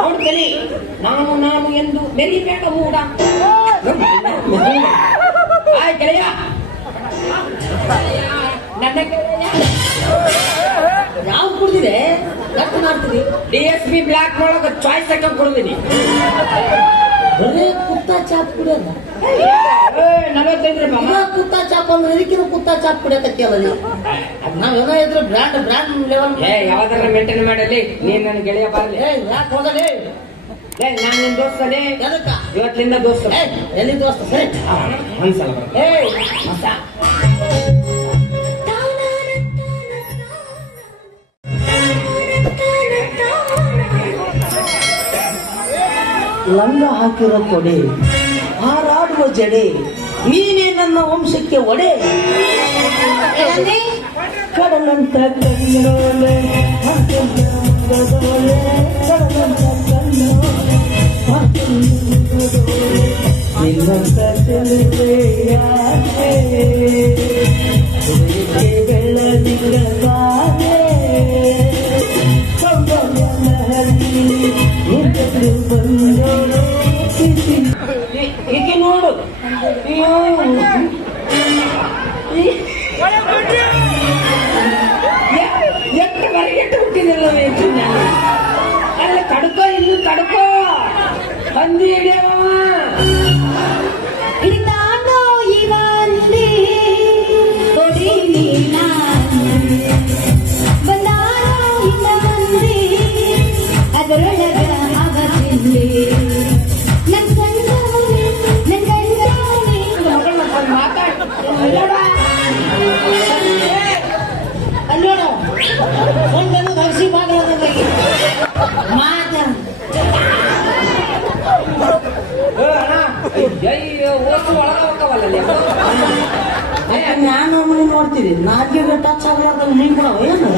ನೋಡ್ತೀನಿ ನಾನು ಎಂದು ಮೆರಿಬೇಕ ಮೂಡ ಆಯ್ ಗೆಳೆಯ ನನ್ನ ಗೆಳೆಯ ಯಾವ ಕುಡ್ದಿದೆ ಗಟ್ಟು ಮಾಡ್ತೀರಿ DSP ಬ್ಲಾಕ್ ಒಳಗ ಚಾಯ್ಸ್ ಹಾಕೊಂಡ್ ಕೊಡ್ತೀನಿ ಬರೇ ಕುತ್ತ ಚಾಪ್ ಕುಡಿಯೋದ 45 ರೂಪಾಯಿ ಕುತ್ತ ಚಾಪ್ ಅಂದ್ರೆ ಇದಕ್ಕಿನ ಕುತ್ತ ಚಾಪ್ ಕುಡಿಯಕತ್ತಿಯಲ್ಲ ನೀವು ನಾವೇನೋ ಇದ್ರೆ ಬ್ರ್ಯಾಂಡ್ ಲೆವೆಲ್ ಯಾವ್ದಾರ ಮೇಂಟೈನ್ ಮಾಡಲಿ ನೀನ್ ನನ್ನ ಗೆಳೆಯ ಬರ್ಲಿ ಯಾಕೆ ಹೋಗಲಿ ನಾನ್ ನಿನ್ ದೋಸ್ತನೇ ಎದಕ್ಕ ಇವತ್ತಿಂದ ದೋಸ್ತ ಎಲ್ಲಿ ದೋಸ್ತ ಸರಿ ಒಂದ್ಸಲ ಲಂಗ ಹಾಕಿರೋ ಕೊಡೆ ಹಾರಾಡುವ ಜಡೆ ನೀನೇ ನನ್ನ ವಂಶಕ್ಕೆ ಒಡೆ ಕಡಲಂತ ಕಣ್ಣೋಲೆ ಕಡಲಂತ ಕಣ್ಣೋಲೆ ನಿನ್ನಂತ ತಿಳಿದೆಯಾಕೆ ಬೆಳ್ಳದಿಲ್ಲ ಬಾಳೆ ಸೌಂದರ್ಯ ಲಹರಿ ಬಂದೋಳೆ ಈಕೆ ನೋಡು ಎಷ್ಟು ಬರಿಗೆಟ್ಟು ಹುಟ್ಟಿದಿಲ್ಲ ಅಲ್ಲ ಕಡ್ಕೋ ಇನ್ನು ಕಡ್ಕೋ ಹಂದಿ ಹಿಡಿಯವ ಇದ್ದಾನೋ ಇವಂದಿ ಕೊಡಿ ಬಂದಾನೋ ಇಲ್ಲ ಮಂದಿ ಅದರೊಳಗ ಅವತ್ತಿಂದಿ ನನ್ ಗಂಡವನೇ ಓಸು ಒಳಗ ಹೋಗವಲ್ಲ ನಾನು ನೋಡ್ತೀರಿ ನಾಲ್ಕಿಗೆ ಟಚ್ ಆಗಲಾರ್ದ ನೀನ್ ಕೂಡ ಏನು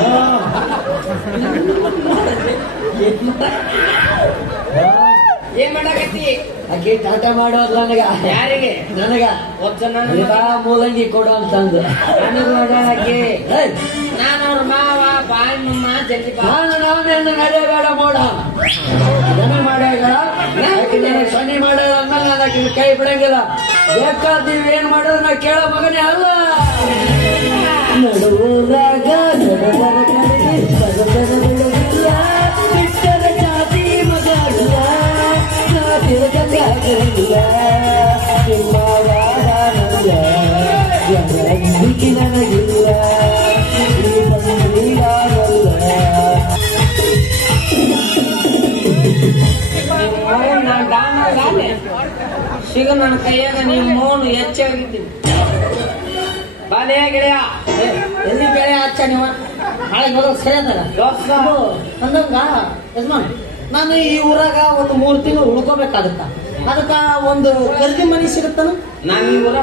ಏನ್ ಮಾಡಕತ್ತಿ? ಆಕೆ ಟಾಟಾ ಮಾಡೋದು ನನಗ. ಯಾರಿಗೆ? ನನಗ ಮೂಲಂಗಿ ಕೊಡು ಅಂತಂದು ನನಗ್ ಮಾಡಾಕಿ ನಾನು ಅವ್ರ ಮಾವ ಬಾಯ್ ಮಮ್ಮ ಜಲ್ದಿ ಬಾ. ನಾನು ನಡೆಯಬೇಡ ಮೋಡ ನನಗ್ ಮಾಡ್ಯಾಗ ನನಗೆ ಸನಿ ಮಾಡೋದು ಅಂದ್ಮೇಲೆ ನಾನು ಆಕಿನ ಕೈ ಬಿಡಂಗಿಲ್ಲ. ಬೇಕಾದ್ ನೀವ್ ಏನ್ ಮಾಡೋದು ನಾ ಕೇಳೋ ಮಗನೇ ಅಲ್ಲ. ನಡುವಾಗ ನಡೆದರ ಕಡೆಗೆ ಸದಸರವಿಲ್ಲ, ಬಿಟ್ಟರ ಜಾತಿ ಮಗಳಿಲ್ಲ, ನಾ ತಿರುಗಂಗಾಗಲಿಲ್ಲ, ನಿಮ್ಮ ವಾರನಲ್ಲ, ಯಾರ ನಂಬಿಕೆ ನನಗಿಲ್ಲ, ಈ ಬಂದಿಗಾಗಲ್ಲ. ಸಿಗ ನನ್ನ ಕೈಯಾಗ ನೀವು ಮೌನ ಹೆಚ್ಚಾಗಿದ್ದೀನಿ. ಬಾಲೆಯ ಗೆಳೆಯ ಎಲ್ಲಿ ಬೆಳೆ ಹಚ್ಚ ನೀವು ನಾಳೆ ಬರೋದು ಸರಿ ಅಂದಂಗ ಯಜಮಾನ್ ನಾನು ಈ ಊರಾಗ ಒಂದು 3 ತಿಂಗಳು ಉಳ್ಕೋಬೇಕಾಗತ್ತ. ಅದಕ್ಕ ಒಂದು ಖರೀದಿ ಮನಿ ಸಿಗುತ್ತಾನ. ನಾನು ಈ ಊರ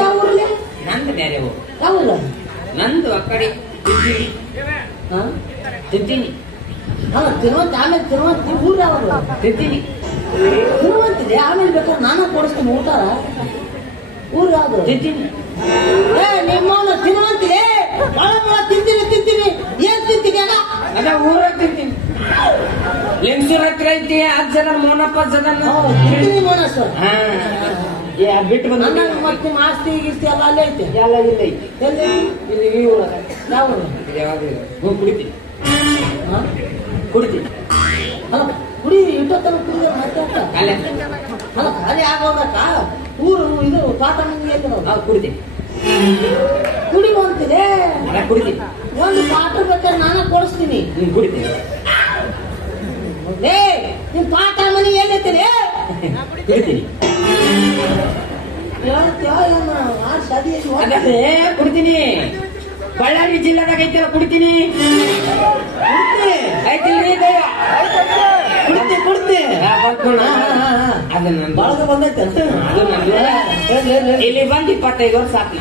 ಯಾವ ಊರಲ್ಲಿ? ನಂದು ಬೇರೆ ಊರು. ಯಾವಲ್ಲ ನಂದು ಆ ಕಡೆ ತಿಂತೀನಿ ತಿರುವಂತಿ. ಆಮೇಲೆ ತಿರುವಂತಿ ಊರು ಯಾವಾಗ ತಿಂತೀನಿ ತಿರುವಂತಿದೆ. ಆಮೇಲೆ ಬೇಕಾದ್ರೆ ನಾನು ಕೊಡಿಸ್ತೀನಿ ಊಟ. ಊರು ಯಾವ್ದು? ತಿಂತೀನಿ. ನಿಮ್ಮವನ್ನ ತಿರುವಂತಿದೆ ಒಳ ತಿಂತೀನಿ ಏನ್ ತಿಂತೀನಿ ಅದ ಅದ ಊರಾಗ ತಿಂತೀನಿ. ಲಿಂಗಸೂರ್ ಹತ್ರ ಐತಿ 10 ಜನ ಮೋನಪ್ಪ ಜನ ತಿಂತೀನಿ ಮೋನಸ್ ಬಿಟ್ಟು ಬಂದ ನನ್ನ ಮತ್ತೆ ನಿಮ್ಮ ಆಸ್ತಿ ಗೀಸ್ತಿ ಎಲ್ಲ ಅಲ್ಲೇ ಐತೆ. ಎಲ್ಲ ಇಲ್ಲ ಐತಿ ಎಲ್ಲಿ? ಇಲ್ಲಿ ಈ ಊರಾಗ ಯಾವ ಊರು? ಕುಡಿತೀನಿ ಅಲ್ಲ ಕುಡಿ ಇಟ್ಟೊತ್ತನ ಕುಡಿದ ಮತ್ತೆ ಅಕ್ಕ ಅಲ್ಲ ಅಲ್ಲ ಖಾಲಿ ಆಗೋದಕ್ಕ ಊರು ಇದು ಪಾಠ ಮಂದಿ ಕುಡಿತೀನಿ ಕುಡಿಯುವಂತಿದೆ. ಕುಡಿತೀನಿ ಒಂದು ಪಾಠ ಬೇಕಾದ್ರೆ ನಾನು ಕೊಡಿಸ್ತೀನಿ. ಕುಡಿತೀನಿ. ನಿಮ್ ಪಾಠ ಮನಿ ಏನೈತಿದೆ? ಕುಡಿತೀನಿ ಅದೇ ಕುಡಿತೀನಿ. ಬಳ್ಳಾರಿ ಜಿಲ್ಲೆದಾಗ ಐತಿಲ್ಲ ಕುಡಿತೀನಿ. ಐತಿಲ್ರಿ ಕುಡ್ತಿ ಅದನ್ನ ಬಳಗ ಬಂದೈತೆ ಅಂತ ಇಲ್ಲಿ ಬಂದ್ 25 ವರ್ಷ ಆತ್ನ.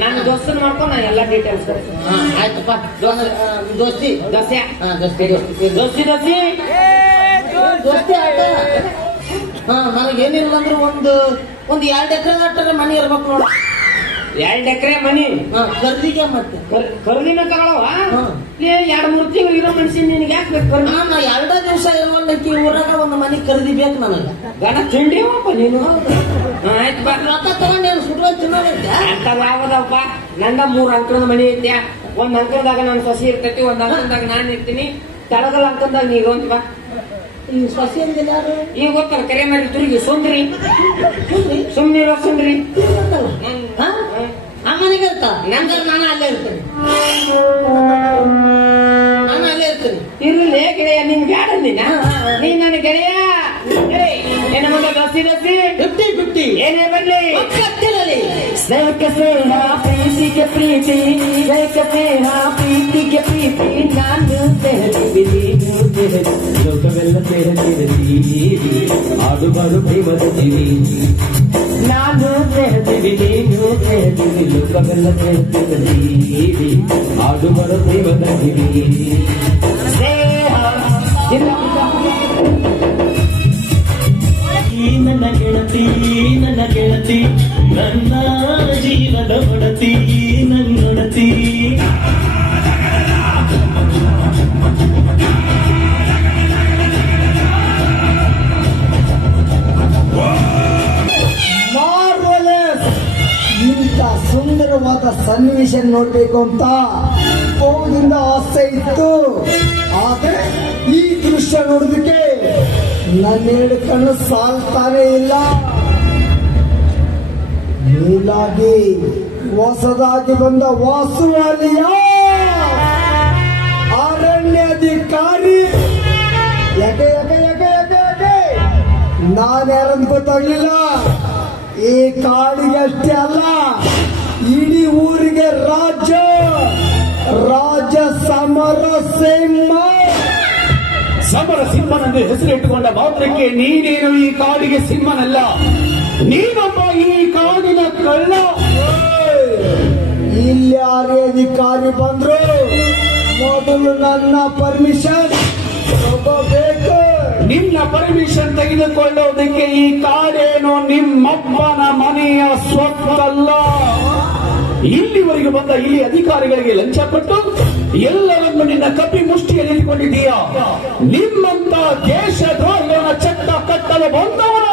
ನಾನು ದೋಸ್ತನ ಮಾಡ್ಕೊಂಡು ನಾನು ಎಲ್ಲ ಡೀಟೇಲ್ಸ್ ಆಯ್ತಪ್ಪ. ದೋಸ್ತಿ ದೋಸೆ ದೋಸ್ತಿ ಆಯ್ತ. ನನಗೇನಿಲ್ಲ ಅಂದ್ರೆ ಒಂದು 2 ಎಕರೆ ಅಟ್ಟರೆ ಮನಿ ಇರ್ಬೇಕು ನೋಡ. 2 ಎಕರೆ ಮನಿ ಖರೀದಿಗೆ ಮತ್ತೆ ಕರ್ದಿನ ತಗೊಳವ 2-3 ತಿಂಗಳು ಇರೋ ಮನುಷ್ಯ ನಿನ್ಗೆ ಯಾಕೆ ಬೇಕು? ನಾನು 2 ದಿವಸ ಇರುವಲ್ಲಕ್ಕಿ ಊರಾಗ ಒಂದು ಮನಿ ಖರೀದಿ ಬೇಕು ನನಗ. ಗಣ ತಿಂಡಿವಪ್ಪ ನೀನು. ಆಯ್ತು ಬಾ ರೊಕ್ಕ ತಗೊಂಡೇನು ಸುಟ್ಕೊಂಡು ತಿನ್ನೋದೈತೆ ಅಂತ ಯಾವದಪ್ಪ. ನಂದ 3 ಅಂಕಣದ ಮನಿ ಐತ್ಯಾ. ಒಂದ್ ಅಂಕಣದಾಗ ನನ್ನ ಸೊಸಿ ಇರ್ತೈತಿ, ಒಂದ್ ಅಂಕಣದಾಗ ನಾನು ಇರ್ತೀನಿ, ತಳಗಲ್ ಅಂಕಣದಾಗ ನೀ ಇರುವಂತ ಬಾ. ಈ ಸೊಸಿ ಅಂದಿಲ್ಲ ಯಾರು? ಈಗ ಗೊತ್ತಲ್ಲ ಕರೆ ಮಾಡಿ ತುರುಗಿ ಸುಂದ್ರಿ ಸುಮ್ನಿರೋ ಸುಂದ್ರಿ ಆ ಮನೆಗೆ ಇರ್ತ ನಂಗ ನಾನು ಅಲ್ಲೇ ಇರ್ತೇನೆ. ನಾನು ಅಲ್ಲೇ ಇರ್ತೀನಿ. ಇರ್ಲಿ ಗೆಳೆಯ ನಿನ್ ಬ್ಯಾಡ ನೀ ನನ್ನ ಗೆಳೆಯ. ಏನ ಮುಂದೆ ದೋಸ್ತಿ 50-50 ಏನೇ ಬರ್ಲಿ ಸ್ನೇಹಕ್ಕೆ ಸ್ನೇಹ, ಪ್ರೀತಿಗೆ ಪ್ರೀತಿ, ಸ್ನೇಹಕ್ಕೆ ಸ್ನೇಹ, ಪ್ರೀತಿಗೆ ಪ್ರೀತಿ. ನಾನು ಸೇರಿದ್ದೀವಿ, ನೀವು ಸೇರಿ, ಲೋಕವೆಲ್ಲ ಸೇರಿದ್ದೀರಿ, ಆಡುಬಾರು ಪ್ರೇಮದ ಜೀವಿ. ನಾನು ಸೇರಿದ್ದೀವಿ, ನೀನು ಸೇರಿದ್ದೀವಿ, ಲೋಕವೆಲ್ಲ ಸೇರಿದ್ದೀರಿ, ಆಡುಬಾರು ಪ್ರೇಮದ ಜೀವಿ. ಸ್ನೇಹ ನನ್ನ ಗೆಳತಿ, ನನ್ನ ಗೆಳತಿ, ನನ್ನ ಜೀವದ ಒಡತಿ, ನನ್ನೊಡತಿ. ಇಂಥ ಸುಂದರವಾದ ಸನ್ನಿವೇಶ ನೋಡ್ಬೇಕು ಅಂತ ಬಹುದಿಂದ ಆಸೆ ಇತ್ತು. ಆದ್ರೆ ಈ ದೃಶ್ಯ ನೋಡೋದಕ್ಕೆ ನನ್ನ ಕಣ್ಣು ಸಾಲ್ತಾನೆ ಇಲ್ಲ. ಮೇಲಾಗಿ ಹೊಸದಾಗಿ ಬಂದ ವಾಸುವಾಲಿಯ ಅರಣ್ಯಾಧಿಕಾರಿ ಯಾಕೆ ನಾನ್ಯಾರಂತ ಗೊತ್ತಾಗ್ಲಿಲ್ಲ. ಈ ಕಾಡಿಗೆ ಅಷ್ಟೇ ಅಲ್ಲ, ಇಡೀ ಊರಿಗೆ ರಾಜ ಸಮರ ಸಮರ ಸಿಂಹನೆಂದು ಹೆಸರಿಟ್ಟುಕೊಂಡ ಮಾತ್ರಕ್ಕೆ ನೀನೇನು ಈ ಕಾಡಿಗೆ ಸಿಂಹನಲ್ಲ, ನೀನೊಬ್ಬ ಈ ಕಾಡಿನ ಕಳ್ಳ. ಇಲ್ಲಿ ಯಾರೇ ಅಧಿಕಾರಿ ಬಂದ್ರು ಮೊದಲು ನನ್ನ ಪರ್ಮಿಷನ್ ತಗೋಬೇಕು. ನಿನ್ನ ಪರ್ಮಿಷನ್ ತೆಗೆದುಕೊಳ್ಳೋದಕ್ಕೆ ಈ ಕಾಡೇನು ನಿಮ್ಮಪ್ಪನ ಮನೆಯ ಸ್ವತ್ತಲ್ಲ. ಇಲ್ಲಿವರೆಗೆ ಬಂದ ಇಲ್ಲಿ ಅಧಿಕಾರಿಗಳಿಗೆ ಲಂಚ ಕೊಟ್ಟು ಎಲ್ಲರನ್ನು ನಿನ್ನ ಕಪ್ಪಿ ಮುಷ್ಟಿಯಲ್ಲಿ ಇಟ್ಟುಕೊಂಡಿದ್ದೀಯ. ನಿಮ್ಮಂತ ದೇಶದ್ರೋಹಿಗಳನ್ನ ಚಟ್ಟ ಕಟ್ಟಲು ಬಂದವನು.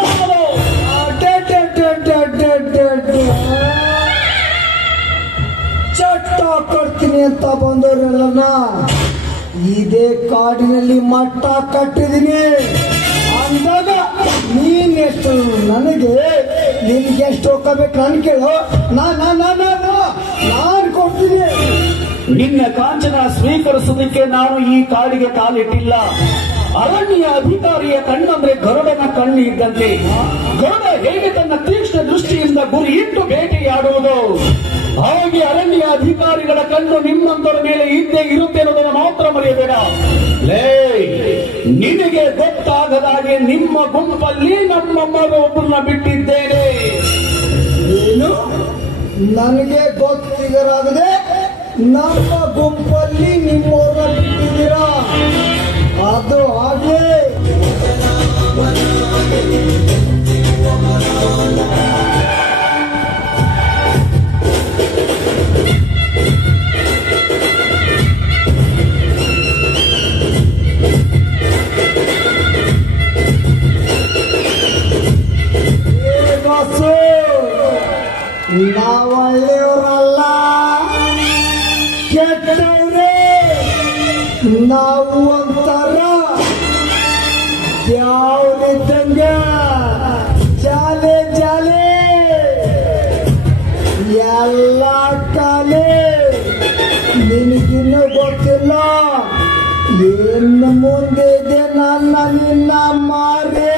ಚಟ್ಟ ಕಟ್ತೀನಿ ಅಂತ ಬಂದವರೆಲ್ಲ ಇದೇ ಕಾಡಿನಲ್ಲಿ ಮಟ್ಟ ಕಟ್ಟಿದೀನಿ ಅಂದಾಗ ನೀನೆಷ್ಟು ನನಗೆ ನಿನ್ಗೆಷ್ಟು ಹೋಗಬೇಕು ನಾನು ಕೇಳು. ನಾನು ಕೊಡ್ತೀನಿ. ನಿನ್ನ ಕಾಂಚನ ಸ್ವೀಕರಿಸುವುದಕ್ಕೆ ನಾನು ಈ ಕಾಡಿಗೆ ಕಾಲಿಟ್ಟಿಲ್ಲ. ಅರಣ್ಯ ಅಧಿಕಾರಿಯ ಕಣ್ಣಂದ್ರೆ ಗರುಡನ ಕಣ್ಣು ಇದ್ದಂತೆ. ಗರುಡ ಹೇಗೆ ತನ್ನ ತೀಕ್ಷ್ಣ ದೃಷ್ಟಿಯಿಂದ ಗುರಿ ಇಟ್ಟು ಬೇಟೆಯಾಡುವುದು, ಹಾಗೆ ಅರಣ್ಯ ಅಧಿಕಾರಿಗಳ ಕಣ್ಣು ನಿಮ್ಮಂತರ ಮೇಲೆ ಇದ್ದೇ ಇರುತ್ತೆ ಅನ್ನೋದನ್ನು ಮಾತ್ರ ಮರೆಯಬೇಡ. ನಿನಗೆ ಗೊತ್ತಾಗದ ಹಾಗೆ ನಿಮ್ಮ ಗುಂಪಲ್ಲಿ ನಮ್ಮ ಮಗನೊಬ್ಬರನ್ನ ಬಿಟ್ಟಿದ್ದೇನೆ. ಏನು ನನಗೆ ಗೊತ್ತಿಗರಾಗದೆ ನಮ್ಮ ಗುಂಪಲ್ಲಿ ನಿಮ್ಮವ್ರನ್ನ ಬಿಟ್ಟಿದ್ದೀರಾ? ಅದು ಹಾಗೆ. ನಾವೊಳ್ಳೆಯವರಲ್ಲ, ಕೆಟ್ಟವ್ರೆ. ನಾವು ಒಂಥರ ಯಾವ್ದಿದ್ದಂಗ ಜಾಲೆ ಜಾಲೆ ಎಲ್ಲ ಕಾಲೇ. ನಿನಗಿನ್ನೂ ಗೊತ್ತಿಲ್ಲ, ಇನ್ನು ಮುಂದೆ ಇದೆ ನನ್ನ ನಿನ್ನ ಮಾರೇ